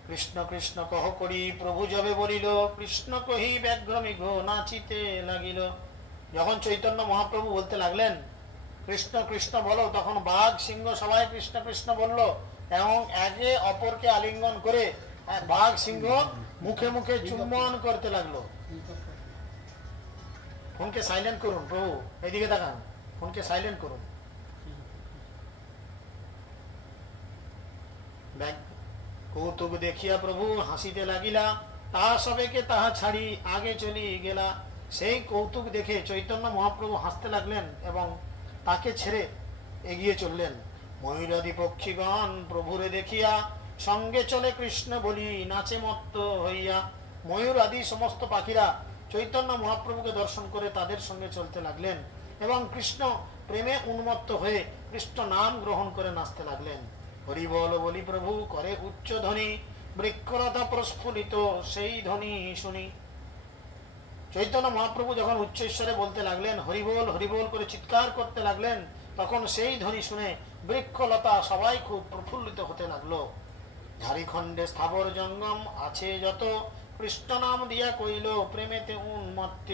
কৃষ্ণ কৃষ্ণ কহ করি প্রভু যবে বলিল, কৃষ্ণ কহি ব্যাঘ্র মেঘ নাচিতে লাগিল। যখন চৈতন্য মহাপ্রভু বলতে লাগলেন কৃষ্ণ কৃষ্ণ বলো, তখন বাঘ সিংহ সবাই কৃষ্ণ কৃষ্ণ বলল এবং একে অপরকে আলিঙ্গন করে বাঘ সিংহ মুখে মুখে চুম্বন করতে লাগলো। ফোনকে সাইলেন্ট করুন প্রভু, এদিকে তাকান, ফোনকে সাইলেন্ট করুন। কৌতুক দেখিয়া প্রভু হাসিতে লাগিলা, তাহা সবেকে তাহা ছাড়ি আগে চলি গেলা। সেই কৌতুক দেখে চৈতন্য মহাপ্রভু হাসতে লাগলেন এবং তাকে ছেড়ে এগিয়ে চললেন। ময়ূরাদি পক্ষীগণ প্রভুরে দেখিয়া সঙ্গে চলে কৃষ্ণ বলি নাচে মত্ত হইয়া। ময়ূর আদি সমস্ত পাখিরা চৈতন্য মহাপ্রভুকে দর্শন করে তাদের সঙ্গে চলতে লাগলেন এবং কৃষ্ণ প্রেমে উন্মত্ত হয়ে কৃষ্ণ নাম গ্রহণ করে নাচতে লাগলেন। হরি বল বলি প্রভু করে উচ্চ ধ্বনি, বৃক্ষলতা প্রস্ফুলিত সেই ধ্বনি শুনি। চৈতন্য মহাপ্রভু যখন উচ্চ ঈশ্বরে বলতে লাগলেন, হরিবোল করে চিৎকার করতে লাগলেন, তখন সেই ধ্বনি শুনে বৃক্ষলতা সবাই খুব প্রফুল্লিত হতে লাগলো। ঝাড়িখণ্ডে স্থাবর জঙ্গম আছে যত, কৃষ্ণ নাম দিয়া কইল প্রেমেতে উন্মত্ত।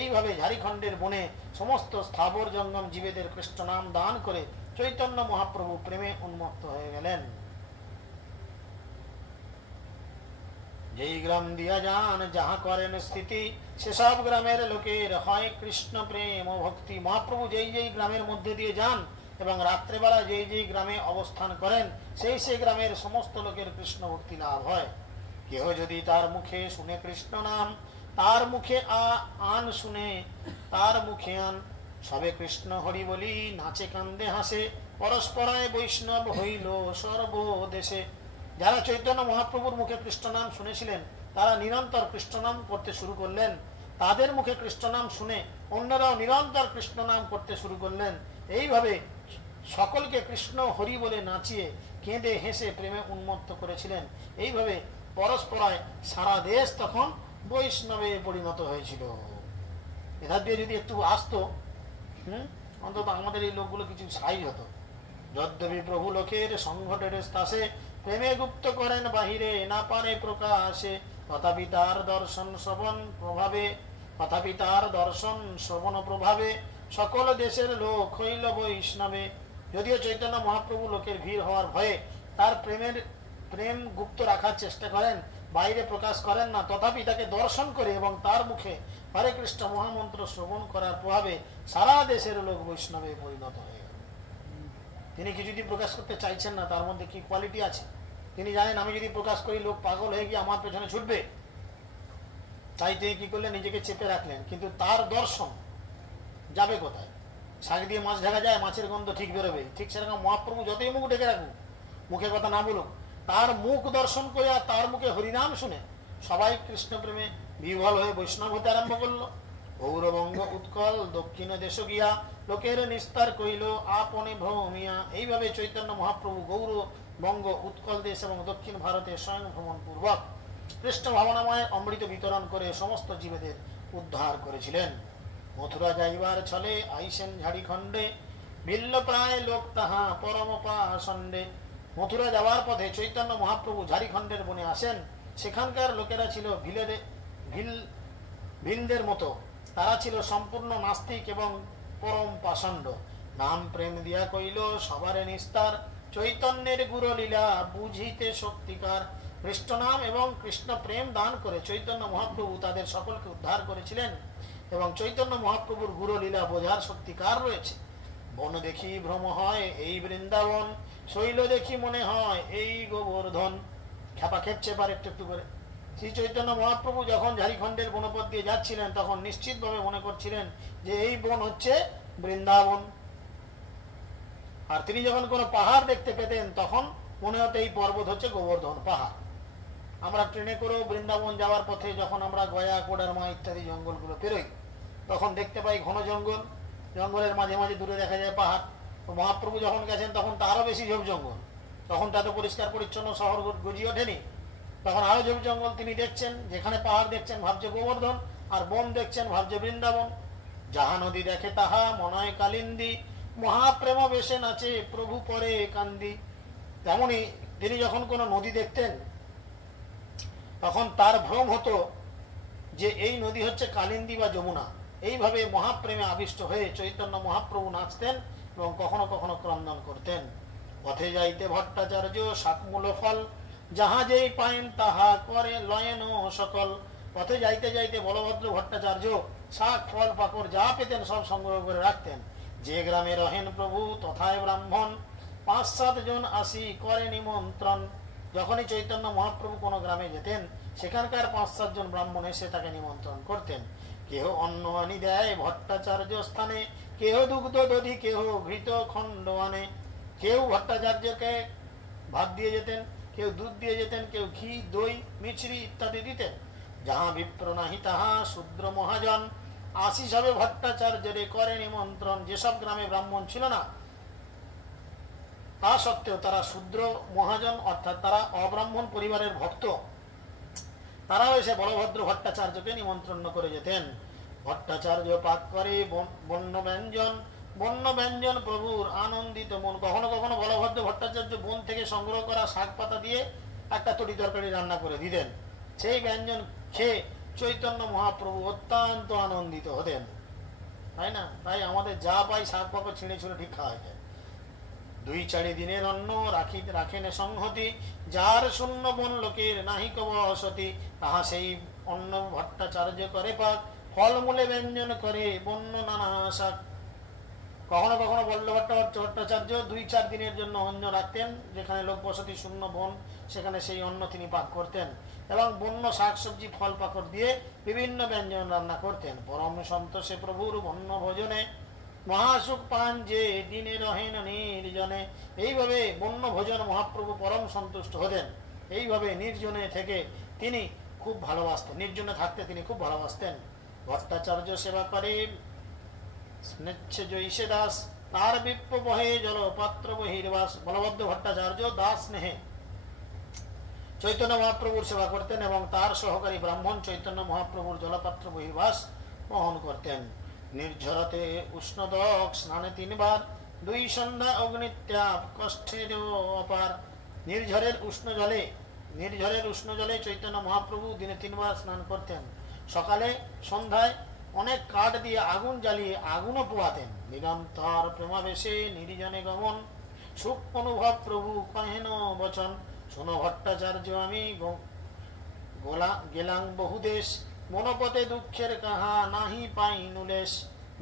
এইভাবে ঝাড়িখণ্ডের বনে সমস্ত স্থাবর জঙ্গম জীবেদের কৃষ্ণ নাম দান করে চৈতন্য মহাপ্রভু প্রেমে উন্মত্ত হয়ে গেলেন। যেই গ্রাম দিয়া যান যাহা করেন স্থিতি, সেসব গ্রামের লোকের হয় কৃষ্ণ প্রেম ও ভক্তি। মহাপ্রভু যেই যেই গ্রামের মধ্যে দিয়ে যান এবং রাত্রেবেলা যেই যেই গ্রামে অবস্থান করেন, সেই গ্রামের সমস্ত লোকের কৃষ্ণ ভক্তি লাভ হয়। কেহ যদি তার মুখে শুনে কৃষ্ণ নাম, তার মুখে আন শুনে তার মুখে আন। সবে কৃষ্ণ হরি বলি নাচে কান্দে হাসে, পরস্পরায় বৈষ্ণব হইল সর্বদেশে। যারা চৈতন্য মহাপ্রভুর মুখে কৃষ্ণ নাম শুনেছিলেন তারা নিরন্তর কৃষ্ণ নাম করতে শুরু করলেন। তাদের মুখে কৃষ্ণ নাম শুনে অন্যরাও নিরন্তর কৃষ্ণ নাম করতে শুরু করলেন। এইভাবে সকলকে কৃষ্ণ হরি বলে নাচিয়ে কেঁদে হেসে প্রেমে উন্মত্ত করেছিলেন। এইভাবে পরস্পরায় সারা দেশ তখন বৈষ্ণবে পরিণত হয়েছিল। এধার দিয়ে যদি একটু আসতো, অন্তত আমাদের এই লোকগুলো কিছু সাইজ হতো। যদ্যপি প্রভু লোকের সংঘটের স্থাসে, প্রেমে গুপ্ত করেন বাহিরে না পারে প্রকাশে। তথাপি তার দর্শন শ্রবণ প্রভাবে সকল দেশের লোক হইল বৈষ্ণবে। যদিও চৈতন্য মহাপ্রভু লোকের ভিড় হওয়ার ভয়ে তার প্রেম গুপ্ত রাখার চেষ্টা করেন, বাইরে প্রকাশ করেন না, তথাপি তাকে দর্শন করে এবং তার মুখে হরে কৃষ্ণ মহামন্ত্র শ্রবণ করার প্রভাবে সারা দেশের লোক বৈষ্ণবে পরিণত হয়ে গেল। তিনি কিছুটি প্রকাশ করতে চাইছেন না, তার মধ্যে কি কোয়ালিটি আছে। তিনি জানেন আমি যদি প্রকাশ করি লোক পাগল হয়ে গিয়ে আমার পেছনে ছুটবে, তাই তিনি কি করলেন, নিজেকে চেপে রাখলেন। কিন্তু তার দর্শন যাবে কোথায়? শাক দিয়ে মাছ ঢাকা যায়, মাছের গন্ধ ঠিক বেরোবে, ঠিক সেরকম মহাপ্রভু যতই মুখ ঢেকে রাখুক, মুখে কথা না বলুক, তার মুখ দর্শন করে আর তার মুখে হরিনাম শুনে সবাই কৃষ্ণ প্রেমে বিহ্বল হয়ে বৈষ্ণব হতে আরম্ভ করলো। গৌরবঙ্গ উৎকল দক্ষিণ দেশ গিয়া লোকের নিস্তার কইল আপনে ভ্রমিয়া। এইভাবে চৈতন্য মহাপ্রভু গৌরবঙ্গ উৎকল দেশ এবং দক্ষিণ ভারতে স্বয়ং ভ্রমণ পূর্বক কৃষ্ণ ভাবনাময় অমৃত বিতরণ করে সমস্ত জীবেদের উদ্ধার করেছিলেন। মথুরা যাইবার ছলে আইসেন ঝাড়িখণ্ডে, ভিল্ল প্রায় লোক তাহা পরম পাষণ্ডে। মথুরা যাওয়ার পথে চৈতন্য মহাপ্রভু ঝাড়িখণ্ডের বনে আসেন। সেখানকার লোকেরা ছিল ভিলদের মতো, তারা ছিল সম্পূর্ণ নাস্তিক এবং পরম পাষণ্ড। নাম প্রেম দিয়া কইল সবারে নিস্তার, চৈতন্যের গুরলীলা বুঝিতে শক্তিকার। কৃষ্ণ নাম এবং কৃষ্ণ প্রেম দান করে চৈতন্য মহাপ্রভু তাদের সকলকে উদ্ধার করেছিলেন এবং চৈতন্য মহাপ্রভুর গুরলীলা বোঝার শক্তিকার রয়েছে। বন দেখি ভ্রম হয় এই বৃন্দাবন, শৈল দেখি মনে হয় এই গোবর্ধন। খেপা খেপছে এবার একটু একটু করে। শ্রী চৈতন্য মহাপ্রভু যখন ঝাড়িখণ্ডের বনপথ দিয়ে যাচ্ছিলেন তখন নিশ্চিতভাবে মনে করছিলেন যে এই বন হচ্ছে বৃন্দাবন। আর তিনি যখন কোনো পাহাড় দেখতে পেতেন তখন মনে হতো এই পর্বত হচ্ছে গোবর্ধন পাহাড়। আমরা ট্রেনে করেও বৃন্দাবন যাওয়ার পথে যখন আমরা গয়া কোডারমা ইত্যাদি জঙ্গলগুলো পেরোই তখন দেখতে পাই ঘন জঙ্গল, জঙ্গলের মাঝে মাঝে দূরে দেখা যায় পাহাড়। মহাপ্রভু যখন গেছেন তখন তো আরো বেশি ঝোপ জঙ্গল, তখন তা তো পরিষ্কার পরিচ্ছন্ন শহর গজিয়ে ওঠেনি, তখন আরো ঝোপ জঙ্গল। তিনি দেখছেন যেখানে পাহাড় দেখছেন ভাবছে গোবর্ধন, আর বন দেখছেন ভাবছে বৃন্দাবন। যাহা নদী দেখে তাহা মনয় কালিন্দী, মহাপ্রেম বেশে নাচে প্রভু পরে কান্দি। তেমনি তিনি যখন কোনো নদী দেখতেন তখন তার ভ্রম হতো যে এই নদী হচ্ছে কালিন্দী বা যমুনা। এইভাবে মহাপ্রেমে আবিষ্ট হয়ে চৈতন্য মহাপ্রভু নাচতেন এবং কখনো কখনো ক্রন্দন করতেন। পথে যাইতে ভট্টাচার্য শাকমূল ফল, যাহা যেই পায়েন তাহা করে লয়েন সকল। পথে যাইতে যাইতে বলভদ্র ভট্টাচার্য শাক ফল পাকড় যা পেতেন সব সংগ্রহ করে রাখতেন। যে গ্রামে রহেন প্রভু তথায় ব্রাহ্মণ, 5-7 জন আসি করে নিমন্ত্রণ। যখনই চৈতন্য মহাপ্রভু কোনো গ্রামে যেতেন সেখানকার 5-7 জন ব্রাহ্মণ এসে তাকে নিমন্ত্রণ করতেন। কেহ অন্ন আনি দেয় ভট্টাচার্য স্থানে, কেহ দুগ্ধ দধি, কেহ ঘৃত খণ্ড আনে। কেউ ভট্টাচার্যকে ভাত দিয়ে যেতেন, কেউ দুধ দিয়ে যেতেন, কেউ ঘি দই মিছরি ইত্যাদি দিতেন। যাহা বিপ্র নাহি তাহা শূদ্র মহাজন, আশিস হবে ভট্টাচার্যরে করে নিমন্ত্রণ। যেসব গ্রামে ব্রাহ্মণ ছিল না তা সত্ত্বেও তারা শূদ্র মহাজন অর্থাৎ তারা অব্রাহ্মণ পরিবারের ভক্ত, তারাও এসে বলভদ্র ভট্টাচার্যকে নিমন্ত্রণ করে যেতেন। ভট্টাচার্য পাক করে বন্য ব্যঞ্জন, বন্য ব্যঞ্জন প্রভুর আনন্দিত মন। কখনো কখনো বলভদ্র ভট্টাচার্য বন থেকে সংগ্রহ করা শাক পাতা দিয়ে একটা তরি তরকারি রান্না করে দিতেন। সেই ব্যঞ্জন খেয়ে চৈতন্য মহাপ্রভু অত্যন্ত আনন্দিত হতেন, তাই না? তাই আমাদের যা পাই শাক পাকা ছিঁড়ে ছুঁড়ে ঠিক খাওয়া যায়। 2-4 দিনের অন্ন রাখেন সংহতি, যার শূন্য বন লোকের নাহিক বসতি। তাহা সেই অন্ন ভট্টাচার্য করে পাক, ফলমূলে ব্যঞ্জন করে বন্য নানা শাক। কখনো কখনো ভট্টাচার্য 2-4 দিনের জন্য অন্ন রাখতেন, যেখানে লোক বসতি শূন্য বন সেখানে সেই অন্ন তিনি পাক করতেন এবং বন্য শাকসবজি ফল পাকড় দিয়ে বিভিন্ন ব্যঞ্জন রান্না করতেন। পরম সন্তোষে প্রভুর বন্য ভোজনে, মহাসুখ পান যে দিনে রহেন নির্জনে। এইভাবে বন্য ভোজন মহাপ্রভু পরম সন্তুষ্ট হতেন। এইভাবে নির্জনে থেকে তিনি খুব ভালোবাসতেন, নির্জনে থাকতে তিনি খুব ভালোবাসতেন। ভট্টাচার্য সেবা করে স্নেচ্ছে জৈসে দাস, তার বিপ্র বহে জলপাত্র বহির্বাস। বলভদ্র ভট্টাচার্য দাস স্নেহে চৈতন্য মহাপ্রভুর সেবা করতেন এবং তার সহকারী ব্রাহ্মণ চৈতন্য মহাপ্রভুর জলপাত্র বহির্বাস বহন করতেন। নির্ঝরতে উষ্ণদক স্নানে 3 বার, 2 সন্ধ্যা অগ্নিত্যাপ কষ্টে অপার। নির্ঝরের উষ্ণ জলে চৈতন্য মহাপ্রভু দিনে 3 বার স্নান করতেন। সকালে সন্ধ্যায় অনেক কাঠ দিয়ে আগুন জ্বালিয়ে আগুনও পোয়াতেন। নিরন্তর প্রেমাবেশে নির্জনে গমন, সুখ অনুভব প্রভু কহেন বচন। শোনো ভট্টাচার্য আমি গেলাম বহুদেশ, মনপথে দুঃখের কাহা নাহি পাই নুলেশ।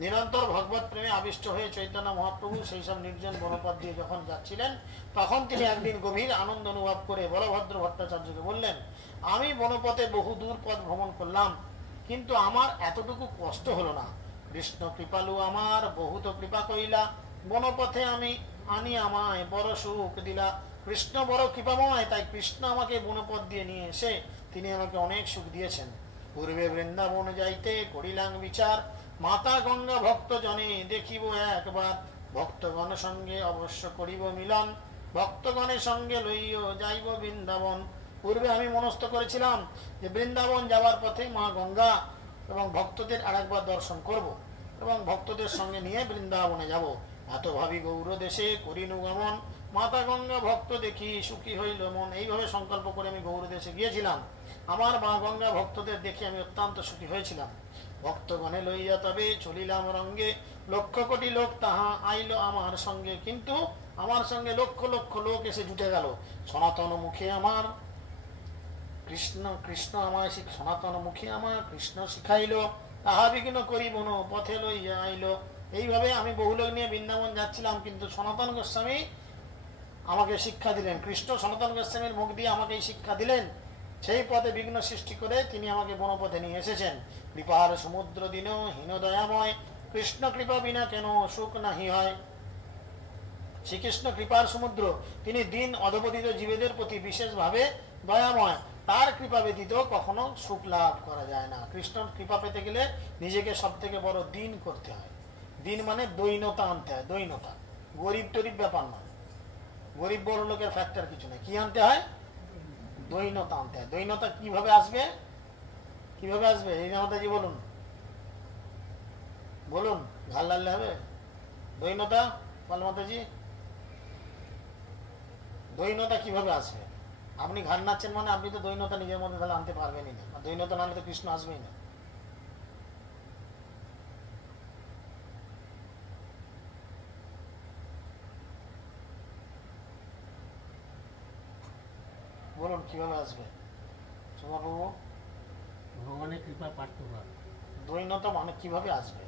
নিরন্তর ভগবত প্রেমে আবিষ্ট হয়ে চৈতন্য মহাপ্রভু সেই সব নির্জন বনপথ দিয়ে যখন যাচ্ছিলেন, তখন তিনি একদিন গভীর আনন্দ অনুভব করে বলভদ্র ভট্টাচার্যকে বললেন, আমি বনপথে বহু দূর পথ ভ্রমণ করলাম, কিন্তু আমার এতটুকু কষ্ট হলো না। কৃষ্ণ কৃপালু আমার, বহুত কৃপা কইলা, বনপথে আমি আনি আমায় বড় সুখ দিলা। কৃষ্ণ বড় কৃপাময়, তাই কৃষ্ণ আমাকে বনপথ দিয়ে নিয়ে এসে তিনি আমাকে অনেক সুখ দিয়েছেন। পূর্বে বৃন্দাবন যাইতে করিলাম বিচার, মাতা গঙ্গা ভক্ত জনে দেখিব একবার, ভক্তগণ সঙ্গে অবশ্য করিব মিলন, ভক্তগণের সঙ্গে লইও যাইব বৃন্দাবন। পূর্বে আমি মনস্থ করেছিলাম যে বৃন্দাবন যাওয়ার পথে মা গঙ্গা এবং ভক্তদের আরেকবার দর্শন করব এবং ভক্তদের সঙ্গে নিয়ে বৃন্দাবনে যাব। এত ভাবি গৌর দেশে করিনু গমন, মাতা গঙ্গা ভক্ত দেখি সুখী হইল মন। এইভাবে সংকল্প করে আমি গৌর দেশে গিয়েছিলাম। আমার মা গঙ্গা ভক্তদের দেখে আমি অত্যন্ত সুখী হয়েছিলাম। ভক্তগণে লইয়া তবে চলিলাম রঙ্গে, লক্ষ কোটি লোক তাহা আইল আমার সঙ্গে। কিন্তু আমার সঙ্গে লক্ষ লক্ষ লোক এসে জুটে গেল। সনাতন মুখে আমার কৃষ্ণ, কৃষ্ণ আমায় সনাতন মুখে আমার কৃষ্ণ শিখাইল, তাহা বিঘ্ন করিব না পথে লইয়া আইল। এইভাবে আমি বহু লোক নিয়ে বৃন্দাবন যাচ্ছিলাম, কিন্তু সনাতন গোস্বামী আমাকে শিক্ষা দিলেন। কৃষ্ণ সনাতন গোস্বামীর মুখ দিয়ে আমাকে শিক্ষা দিলেন। সেই পথে বিঘ্ন সৃষ্টি করে তিনি আমাকে বনপথে নিয়ে এসেছেন। কৃপার সমুদ্র দিন হীন দয়াময়, কৃষ্ণ কৃপা বিনা কেন সুখ নাহি হয়। শ্রীকৃষ্ণ কৃপার সমুদ্র, তিনি দিন অধপতিত জীবেদের প্রতি বিশেষভাবে দয়াময়। তার কৃপা ব্যতীত কখনো সুখ লাভ করা যায় না। কৃষ্ণর কৃপা পেতে গেলে নিজেকে সব থেকে বড় দিন করতে হয়। দিন মানে দৈনতা আনতে হয়। দৈনতা, গরিব টরিব ব্যাপার নয়, গরিব বড় লোকের ফ্যাক্টর কিছু নেই। কি আনতে হয়? দৈনতা আনতে হয়। দৈনতা কিভাবে আসবে? কিভাবে আসবে? এই মাতাজি বলুন, বলুন, ঘাল লাগলে হবে? দৈনতা পাল মাতাজি, দৈনতা কিভাবে আসবে? আপনি ঘাড় নাচ্ছেন মানে আপনি তো দৈনতা নিজের মধ্যে তাহলে আনতে পারবেনই না। আর দৈনতা না হলে তো কৃষ্ণ আসবেই না। বলুন কিভাবে আসবে সোমাবাবু? ভগবানের কৃপা পার্থ ভাব। দৈনতা মানে কিভাবে আসবে?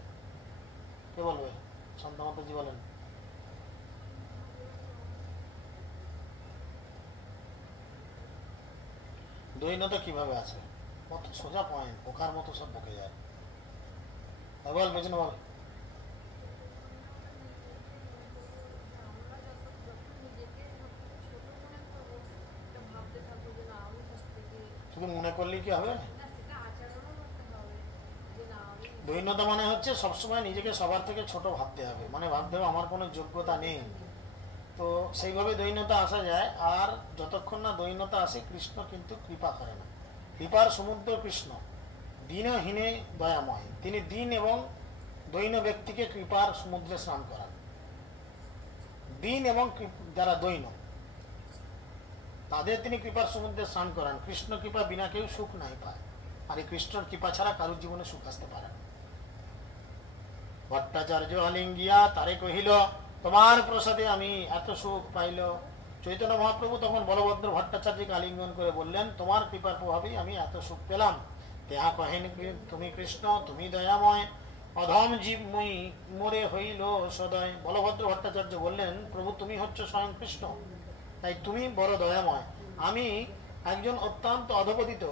কে বলবে? সন্ধ্যা মাতাজি বলেন। দৈনতা কিভাবে আসবে? কত সোজা পয়েন্ট, বোকার মতো সব বকে যায়। বল পেছনে বল। শুধু মনে করলেই কি হবে? দৈন্যতা মানে হচ্ছে সবসময় নিজেকে সবার থেকে ছোট ভাবতে হবে, মানে ভাবতে হবে আমার কোনো যোগ্যতা নেই। তো সেইভাবে দৈন্যতা আসা যায়। আর যতক্ষণ না দৈন্যতা আসে, কৃষ্ণ কিন্তু কৃপা করে না। কৃপার সমুদ্র কৃষ্ণ, দীনহীনে দয়াময়। তিনি দীন এবং দৈন্য ব্যক্তিকে কৃপার সমুদ্রে স্নান করান। দীন এবং যারা দৈন্য তাদের তিনি কৃপার সমুদ্রে স্নান করান। কৃষ্ণ কৃপা বিনা কেউ সুখ নাই পায়, আর এই কৃষ্ণর কৃপা ছাড়া কারোর জীবনে সুখ আসতে পারে না। ভট্টাচার্য আলিঙ্গিয়া তারে কহিল, তোমার প্রসাদে আমি এত সুখ পাইল। চৈতন্য মহাপ্রভু তখন বলভদ্র ভট্টাচার্যকে আলিঙ্গন করে বললেন, তোমার কৃপার প্রভাবেই আমি এত সুখ পেলাম। তেহা কহেন, তুমি কৃষ্ণ, তুমি দয়াময়, অধম জীব মুই মোরে হইল সদয়। বলভদ্র ভট্টাচার্য বললেন, প্রভু তুমি হচ্ছে স্বয়ং কৃষ্ণ, তাই তুমি বড় দয়াময়। আমি একজন অত্যন্ত অধপতিত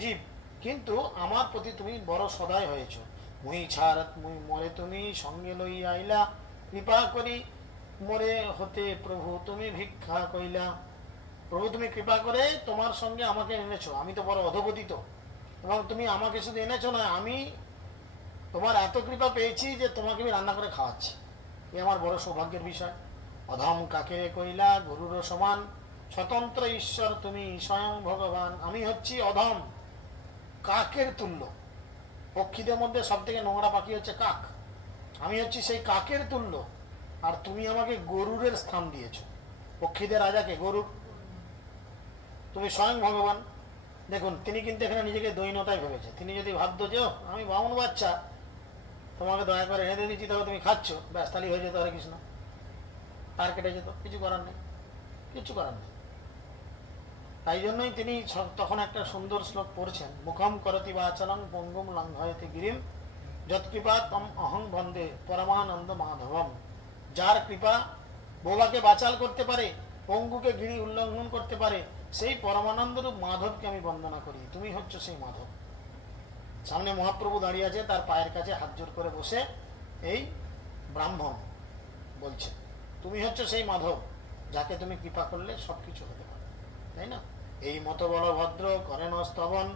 জীব, কিন্তু আমার প্রতি তুমি বড় সদয় হয়েছ। মুই ছাড়ত মুই মরে তুমি সঙ্গে লই আইলা, কৃপা করি মরে হতে প্রভু তুমি ভিক্ষা কইলা। প্রভু তুমি কৃপা করে তোমার সঙ্গে আমাকে এনেছো। আমি তো বড় অধপতিত, এবং তুমি আমাকে শুধু এনেছো না, আমি তোমার এত কৃপা পেয়েছি যে তোমাকে আমি রান্না করে খাওয়াচ্ছি। এ আমার বড় সৌভাগ্যের বিষয়। অধম কাকে কইলা গরুর সমান, স্বতন্ত্র ঈশ্বর তুমি স্বয়ং ভগবান। আমি হচ্ছি অধম, কাকের তুল্য। পক্ষীদের মধ্যে সব থেকে নোংরা পাখি হচ্ছে কাক। আমি হচ্ছি সেই কাকের তুল্য, আর তুমি আমাকে গরুরের স্থান দিয়েছ। পক্ষীদের রাজাকে গরুর, তুমি স্বয়ং ভগবান। দেখুন, তিনি কিন্তু এখানে নিজেকে দৈন্যতায় ভেবেছে। তিনি যদি ভাবতো যে আমি বামুন বাচ্চা, তোমাকে দয়া করে এনে দিচ্ছি, তবে তুমি খাচ্ছ, ব্যাস তাহলেই হয়ে যেত হরে কৃষ্ণ, তার কেটে যেত। কিছু করার নেই, কিছু করার নেই। তাই জন্যই তিনি তখন একটা সুন্দর শ্লোক পড়ছেন, মুখম করতি বাচলং পঙ্গুম লঙ্ঘয়তে গিরিম যৎকৃপা তম অহং বন্দে পরমানন্দ মাধবম। যার কৃপা বোবাকে বাচাল করতে পারে, পঙ্গুকে গিরি উল্লঙ্ঘন করতে পারে, সেই পরমানন্দ রূপ মাধবকে আমি বন্দনা করি। তুমি হচ্ছে সেই মাধব। সামনে মহাপ্রভু দাঁড়িয়ে আছে, তার পায়ের কাছে হাত জোর করে বসে এই ব্রাহ্মণ বলছে, তুমি হচ্ছে সেই মাধব, যাকে তুমি কৃপা করলে সবকিছু হতে পারে, তাই না? এই মতো বলভদ্র করেন স্তবন,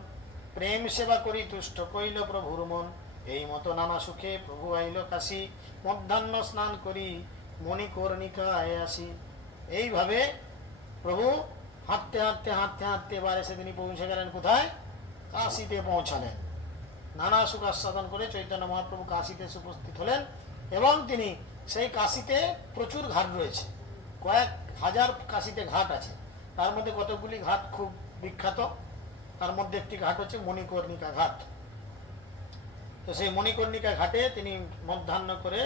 প্রেম সেবা করি তুষ্ট কইল প্রভুর মন। এই মতো নানা সুখে প্রভু আইল কাশী, মধ্যাহ্ন স্নান করি মণিকর্ণিকায় আসি। এইভাবে প্রভু হাঁটতে হাঁটতে হাঁটতে হাঁটতে এবারে সেদিনই পৌঁছে গেলেন কোথায়? কাশীতে পৌঁছালেন। নানা সুখ আস্বাদন করে চৈতন্য মহাপ্রভু কাশীতে উপস্থিত হলেন এবং তিনি সেই কাশীতে প্রচুর ঘাট রয়েছে, কয়েক হাজার কাশীতে ঘাট আছে। তার মধ্যে কতগুলি ঘাট খুব বিখ্যাত, তার মধ্যে একটি ঘাট হচ্ছে মণিকর্ণিকা ঘাট। তো সেই মণিকর্ণিকা ঘাটে তিনি মধ্যাহ্ন করে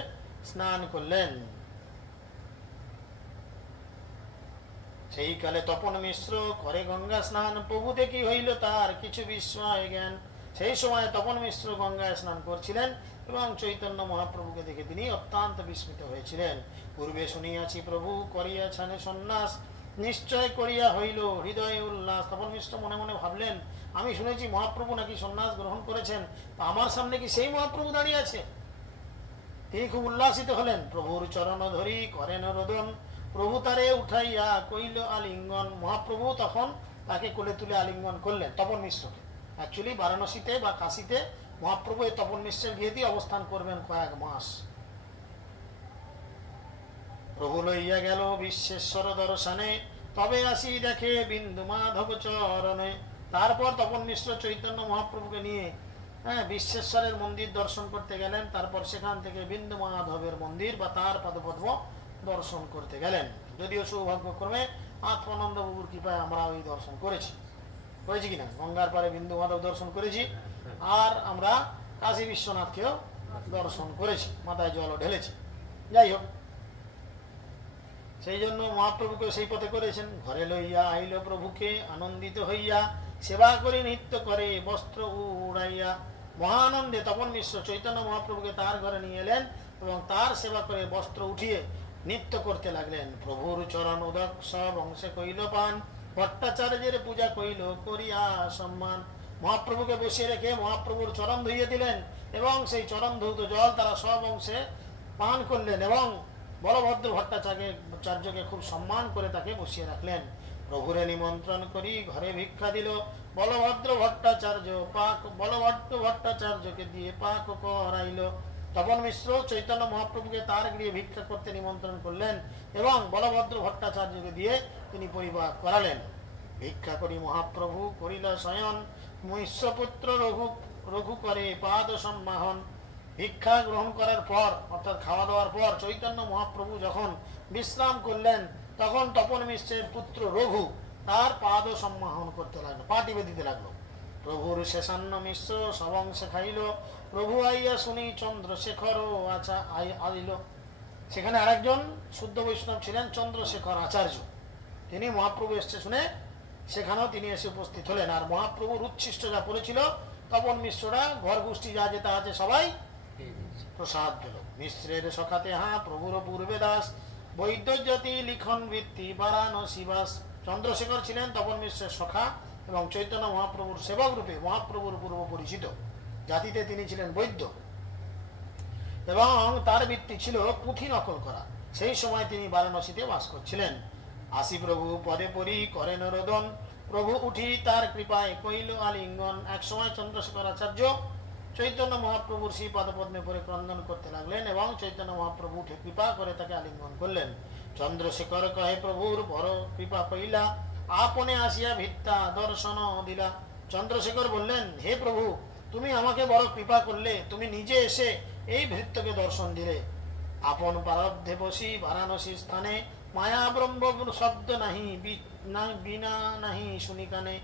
স্নান করলেন। সেই কালে তপন মিশ্র করে গঙ্গা স্নান, প্রভু দেখি হইল তার কিছু বিস্ময় জ্ঞান। সেই সময় তপন মিশ্র গঙ্গায় স্নান করছিলেন এবং চৈতন্য মহাপ্রভুকে দেখে তিনি অত্যন্ত বিস্মিত হয়েছিলেন। পূর্বে শুনিয়াছি প্রভু করিয়াছেন সন্ন্যাস, নিশ্চয় করিয়া হইল হৃদয়ে উল্লাস। তপন মিশ্র মনে মনে ভাবলেন, আমি শুনেছি মহাপ্রভু নাকি সন্ন্যাস গ্রহণ করেছেন, আমার সামনে কি সেই মহাপ্রভু দাঁড়িয়ে আছে? তিনি খুব উল্লাসিত হলেন। প্রভুর চরণ ধরি করেন রোদন, প্রভু তারে উঠাইয়া কইল আলিঙ্গন। মহাপ্রভু তখন তাকে কোলে তুলে আলিঙ্গন করলেন তপন মিশ্রকে। অ্যাকচুয়ালি বারাণসীতে বা কাশীতে মহাপ্রভু এই তপন মিশ্রের গিয়েতেই অবস্থান করবেন কয়েক মাস। প্রভু লইয়া গেল বিশ্বেশ্বর দর্শনে, তবে আসি দেখে বিন্দু মাধব চরণে। তারপর তপন মিশ্র চৈতন্য মহাপ্রভুকে নিয়ে বিশ্বেশ্বরের মন্দির দর্শন করতে গেলেন। তারপর সেখান থেকে বিন্দু মাধবের মন্দির বা তার পদপদ্ম দর্শন করতে গেলেন। যদিও সৌভাগ্যক্রমে আত্মানন্দ বাবুর কৃপায় আমরা ওই দর্শন করেছি কিনা, গঙ্গার পারে বিন্দু মাধব দর্শন করেছি, আর আমরা কাশী বিশ্বনাথকেও দর্শন করেছি, মাথায় জলও ঢেলেছি। যাই হোক, সেই জন্য মহাপ্রভুকে সেই পথে করেছেন। ঘরে লইয়া আইল প্রভুকে আনন্দিত হইয়া, সেবা করে নৃত্য করে বস্ত্র উড়াইয়া। মহানন্দে তপন মিশ্র চৈতন্য মহাপ্রভুকে তার ঘরে নিয়ে এলেন এবং তার সেবা করে বস্ত্র উঠিয়ে নৃত্য করতে লাগলেন। প্রভুর চরণ উদক সব অংশে কইল পান, ভট্টাচার্যের পূজা কইল করিয়া সম্মান। মহাপ্রভুকে বসিয়ে রেখে মহাপ্রভুর চরণ ধুইয়ে দিলেন এবং সেই চরণ ধৌত জল তারা সব অংশে পান করলেন এবং বলভদ্র ভট্টাচার্যকে খুব সম্মান করে তাকে বসিয়ে রাখলেন। প্রভুরে নিমন্ত্রণ করি ঘরে ভিক্ষা দিল, বলভদ্র ভট্টাচার্যকে দিয়ে পাক করাইল। তপন মিশ্র চৈতন্য মহাপ্রভুকে তার গৃহে ভিক্ষা করতে নিমন্ত্রণ করলেন এবং বলভদ্র ভট্টাচার্যকে দিয়ে তিনি পরিপাক করালেন। ভিক্ষা করি মহাপ্রভু করিল শয়ন, মহিষ্যপুত্র রঘু করে পাদ সম্মাহন। ভিক্ষা গ্রহণ করার পর অর্থাৎ খাওয়া দাওয়ার পর চৈতন্য মহাপ্রভু যখন বিশ্রাম করলেন, তখন তপন মিশ্রের পুত্র রঘু তার পাদ সম্মাহন করতে লাগলো, পা টিপে দিতে লাগলো। প্রভুর শেষান্ন মিশ্র সবংশে খাইল, প্রভু আইয়া শুনি চন্দ্রশেখর আইল। সেখানে আরেকজন শুদ্ধ বৈষ্ণব ছিলেন চন্দ্রশেখর আচার্য, তিনি মহাপ্রভু এসছে শুনে সেখানেও তিনি এসে উপস্থিত হলেন। আর মহাপ্রভুর উচ্ছিষ্ট যা পড়েছিল তপন মিশ্ররা ঘর গোষ্ঠী যা যেটা আছে সবাই প্রসাদ পেল। মিশ্রের সখাতে প্রভুর পূর্বে দাস, বৈদ্যজ্যোতি লিখন বৃত্তি বারাণসী বাস। চন্দ্রশেখর ছিলেন তপন মিশ্রের সখা এবং চৈতন্য মহাপ্রভুর সেবক রূপে মহাপ্রভুর পূর্ব পরিচিত। জাতিতে তিনি ছিলেন বৈদ্য এবং তার বৃত্তি ছিল পুঁথি নকল করা। সেই সময় তিনি বারাণসীতে বাস করছিলেন। আসি প্রভু পদে পরি করেন রোদন, প্রভু উঠি তার কৃপায় কইল আলিঙ্গন। এক সময় চন্দ্রশেখর আচার্য চৈতন্য মহাপ্রভুর শ্রী পাদপদ্মে পরে ক্রন্দন করতে লাগলেন এবং চৈতন্য মহাপ্রভু উঠে কৃপা করে তাকে আলিঙ্গন করলেন। চন্দ্রশেখর কহে প্রভুর বড় কৃপা কইলা, আপনে আসিয়া ভিত্তা দর্শন দিলা। চন্দ্রশেখর বললেন, হে প্রভু, তুমি আমাকে বড় কৃপা করলে, তুমি নিজে এসে এই ভৃত্যকে দর্শন দিলে। আপন প্রারব্ধে বসি বারাণসী স্থানে, মায়া ব্রহ্ম শব্দ নাহি বিনা নাহি শুনি কানে।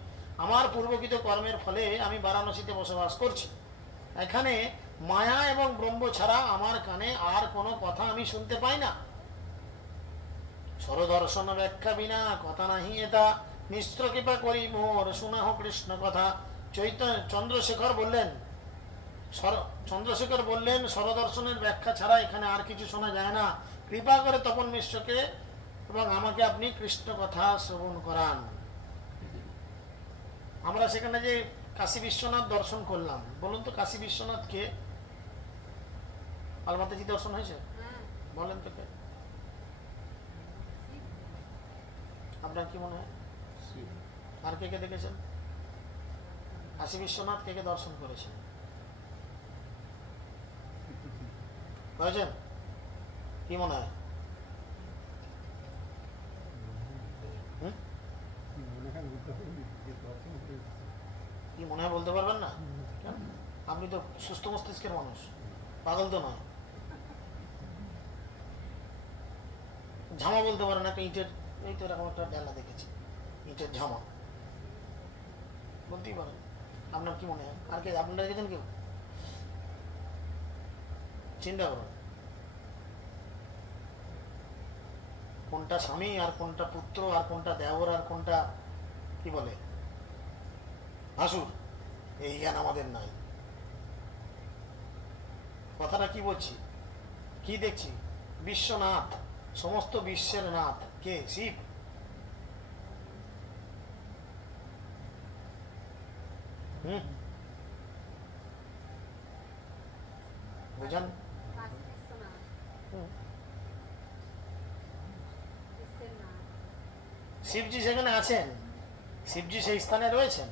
আমার পূর্বকৃত কর্মের ফলে আমি বারাণসীতে বসবাস করছি, এখানে মায়া এবং ব্রহ্ম ছাড়া আমার কানে আর কোনো কথা আমি শুনতে পাই না। সরদর্শন ব্যাখ্যা বিনা কথা নাহি এটা, মিশ্র কৃপা করি মোর শোনাহ কৃষ্ণ কথা। চন্দ্রশেখর বললেন স্বরদর্শনের ব্যাখ্যা ছাড়া এখানে আর কিছু শোনা যায় না। কৃপা করে তপন মিশ্রকে এবং আমাকে আপনি কৃষ্ণ কথা শ্রবণ করান। আমরা সেখানে যে কাশী বিশ্বনাথ দর্শন করলাম, বলুন তো কাশী বিশ্বনাথ কে? আলমাতাজি দর্শন হয়েছে? বলেন তো কে? আপনার কি মনে হয়? আর কে কে দেখেছেন? কাশী বিশ্বনাথ কে কে দর্শন করেছেন? বুঝেছেন? কি মনে হয়? কি মনে হয় বলতে পারবেন না? আপনি তো সুস্থ মস্তিষ্কের মানুষ, পাগল তো নয়। ঝামা বলতে পারেন একটা ইটের, এই তো এরকম একটা ডালা দেখেছি, ইটের ঝামা বলতেই পারেন। আপনার কি মনে হয়? আর কে আপনারা দেখেছেন? কেউ? চিন্তা করুন, কোনটা স্বামী আর কোনটা পুত্র আর কোনটা দেওর আর কোনটা কি বলে ভাসুর, এই জ্ঞান আমাদের নাই। কথাটা কি বলছি, কি দেখছি? বিশ্বনাথ, সমস্ত বিশ্বের নাথ কে? শিব। বুঝান? শিবজি সেখানে আছেন, শিবজি সেই স্থানে রয়েছেন,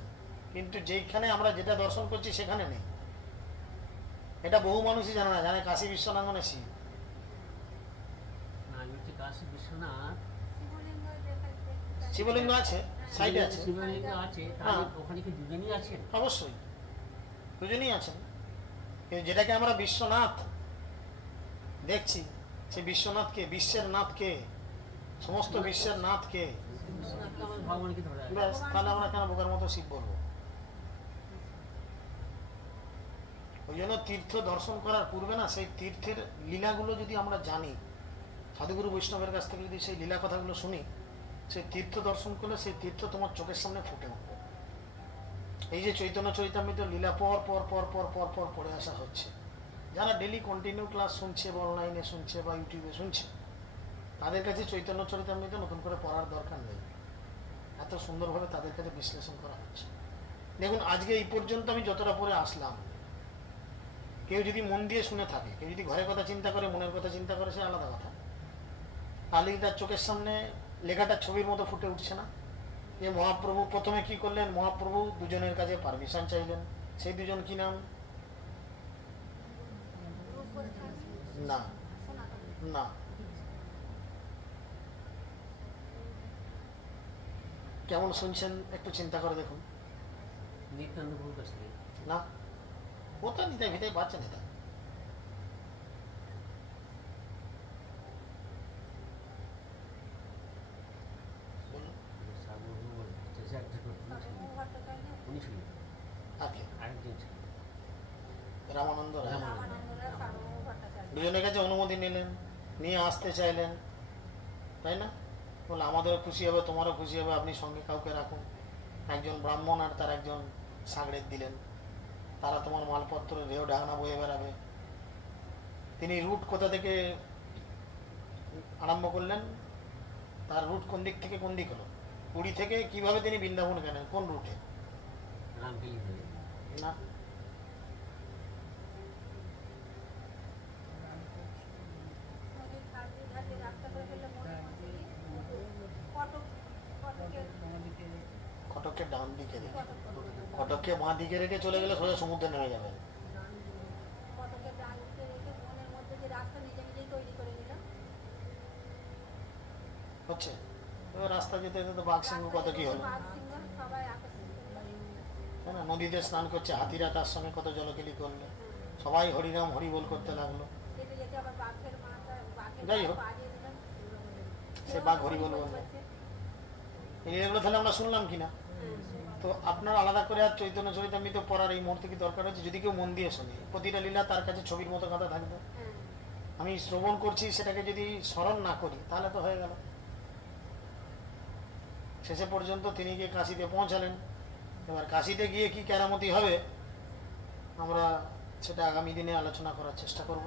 কিন্তু যেখানে আমরা যেটা দর্শন করছি সেখানে নেই। এটা বহু মানুষই জানে না, জানে কাশী বিশ্বনাথ মানে শিব। শিবলিঙ্গ আছে, সাইডে আছে, অবশ্যই দুজনই আছেন। যেটাকে আমরা বিশ্বনাথ দেখছি, সে বিশ্বনাথ কে? বিশ্বের নাথ কে? সমস্ত বিশ্বের নাথ কে? তাহলে আমরা কেন বোকার মতো শিব বলবো? ওই জন্য তীর্থ দর্শন করার পূর্বে না সেই তীর্থের লীলাগুলো যদি আমরা জানি, সাধুগুরু বৈষ্ণবের কাছ থেকে যদি সেই লীলা কথাগুলো শুনি, সেই তীর্থ দর্শন করলে সেই তীর্থ তোমার চোখের সামনে ফুটে উঠবে। এই যে চৈতন্য চরিতামৃত লীলা পর পর পর পর পর পর পড়ে আসা হচ্ছে, যারা ডেলি কন্টিনিউ ক্লাস শুনছে বা অনলাইনে শুনছে বা ইউটিউবে শুনছে, তাদের কাছে চৈতন্য চরিতামৃত নতুন করে পড়ার দরকার নেই, এত সুন্দরভাবে তাদের কাছে বিশ্লেষণ করা হচ্ছে। দেখুন আজকে এই পর্যন্ত আমি যতটা পড়ে আসলাম, কেউ যদি মন দিয়ে শুনে থাকে, কেউ যদি ঘরের কথা চিন্তা করে, মনের কথা চিন্তা করে, সে আলাদা কথা। তাহলে তার চোখের সামনে লেখাটা ছবির মতো ফুটে উঠছে না? যে মহাপ্রভু প্রথমে কি করলেন? মহাপ্রভু দুজনের কাছে পারমিশন চাইলেন। সেই দুজন কি নাম? না না, কেমন শুনছেন একটু চিন্তা করে দেখুন। না, ও তো নিতে ভিতরে বাচ্চা নেতা। রামানন্দ রায় দুজনের কাছে অনুমতি নিলেন, নিয়ে আসতে চাইলেন, তাই না? বলে আমাদেরও খুশি হবে, তোমারও খুশি হবে, আপনি সঙ্গে কাউকে রাখুন। একজন ব্রাহ্মণ আর তার একজন সাগরেদ দিলেন, তারা তোমার মালপত্র রেও ডাঙনা বয়ে বেড়াবে। তিনি রুট কোথা থেকে আরম্ভ করলেন? তার রুট কোন দিক থেকে কোন দিক হলো? পুরী থেকে কিভাবে তিনি বৃন্দাবন গেলেন? কোন রুটে? না, কটকের ডান দিকে রেখে, কটককে বাঁ দিকে রেখে চলে গেলে সোজা সমুদ্রে নেমে যাবেন। হচ্ছে রাস্তা যেতে যেতে তো বাঘ সিংহ কত কি হলো, তাই না? নদীতে স্নান করছে, হাতিরা তার সঙ্গে কত জলকেলি করলো, সবাই হরিনাম হরি বল করতে লাগলো। যাই হোক, সে বাঘ হরি বল বললো। এগুলো তাহলে আমরা শুনলাম কিনা? তো আপনার আলাদা করে আর চৈতন্য চরিতামৃত পড়ার এই মুহূর্তে কি দরকার হচ্ছে? যদি কেউ মন দিয়ে শোনে, প্রতিটা লীলা তার কাছে ছবির মতো কথা থাকবে। আমি শ্রবণ করছি, সেটাকে যদি স্মরণ না করি তাহলে তো হয়ে গেল। শেষে পর্যন্ত তিনি গিয়ে কাশিতে পৌঁছালেন। এবার কাশিতে গিয়ে কি কেরামতি হবে আমরা সেটা আগামী দিনে আলোচনা করার চেষ্টা করব।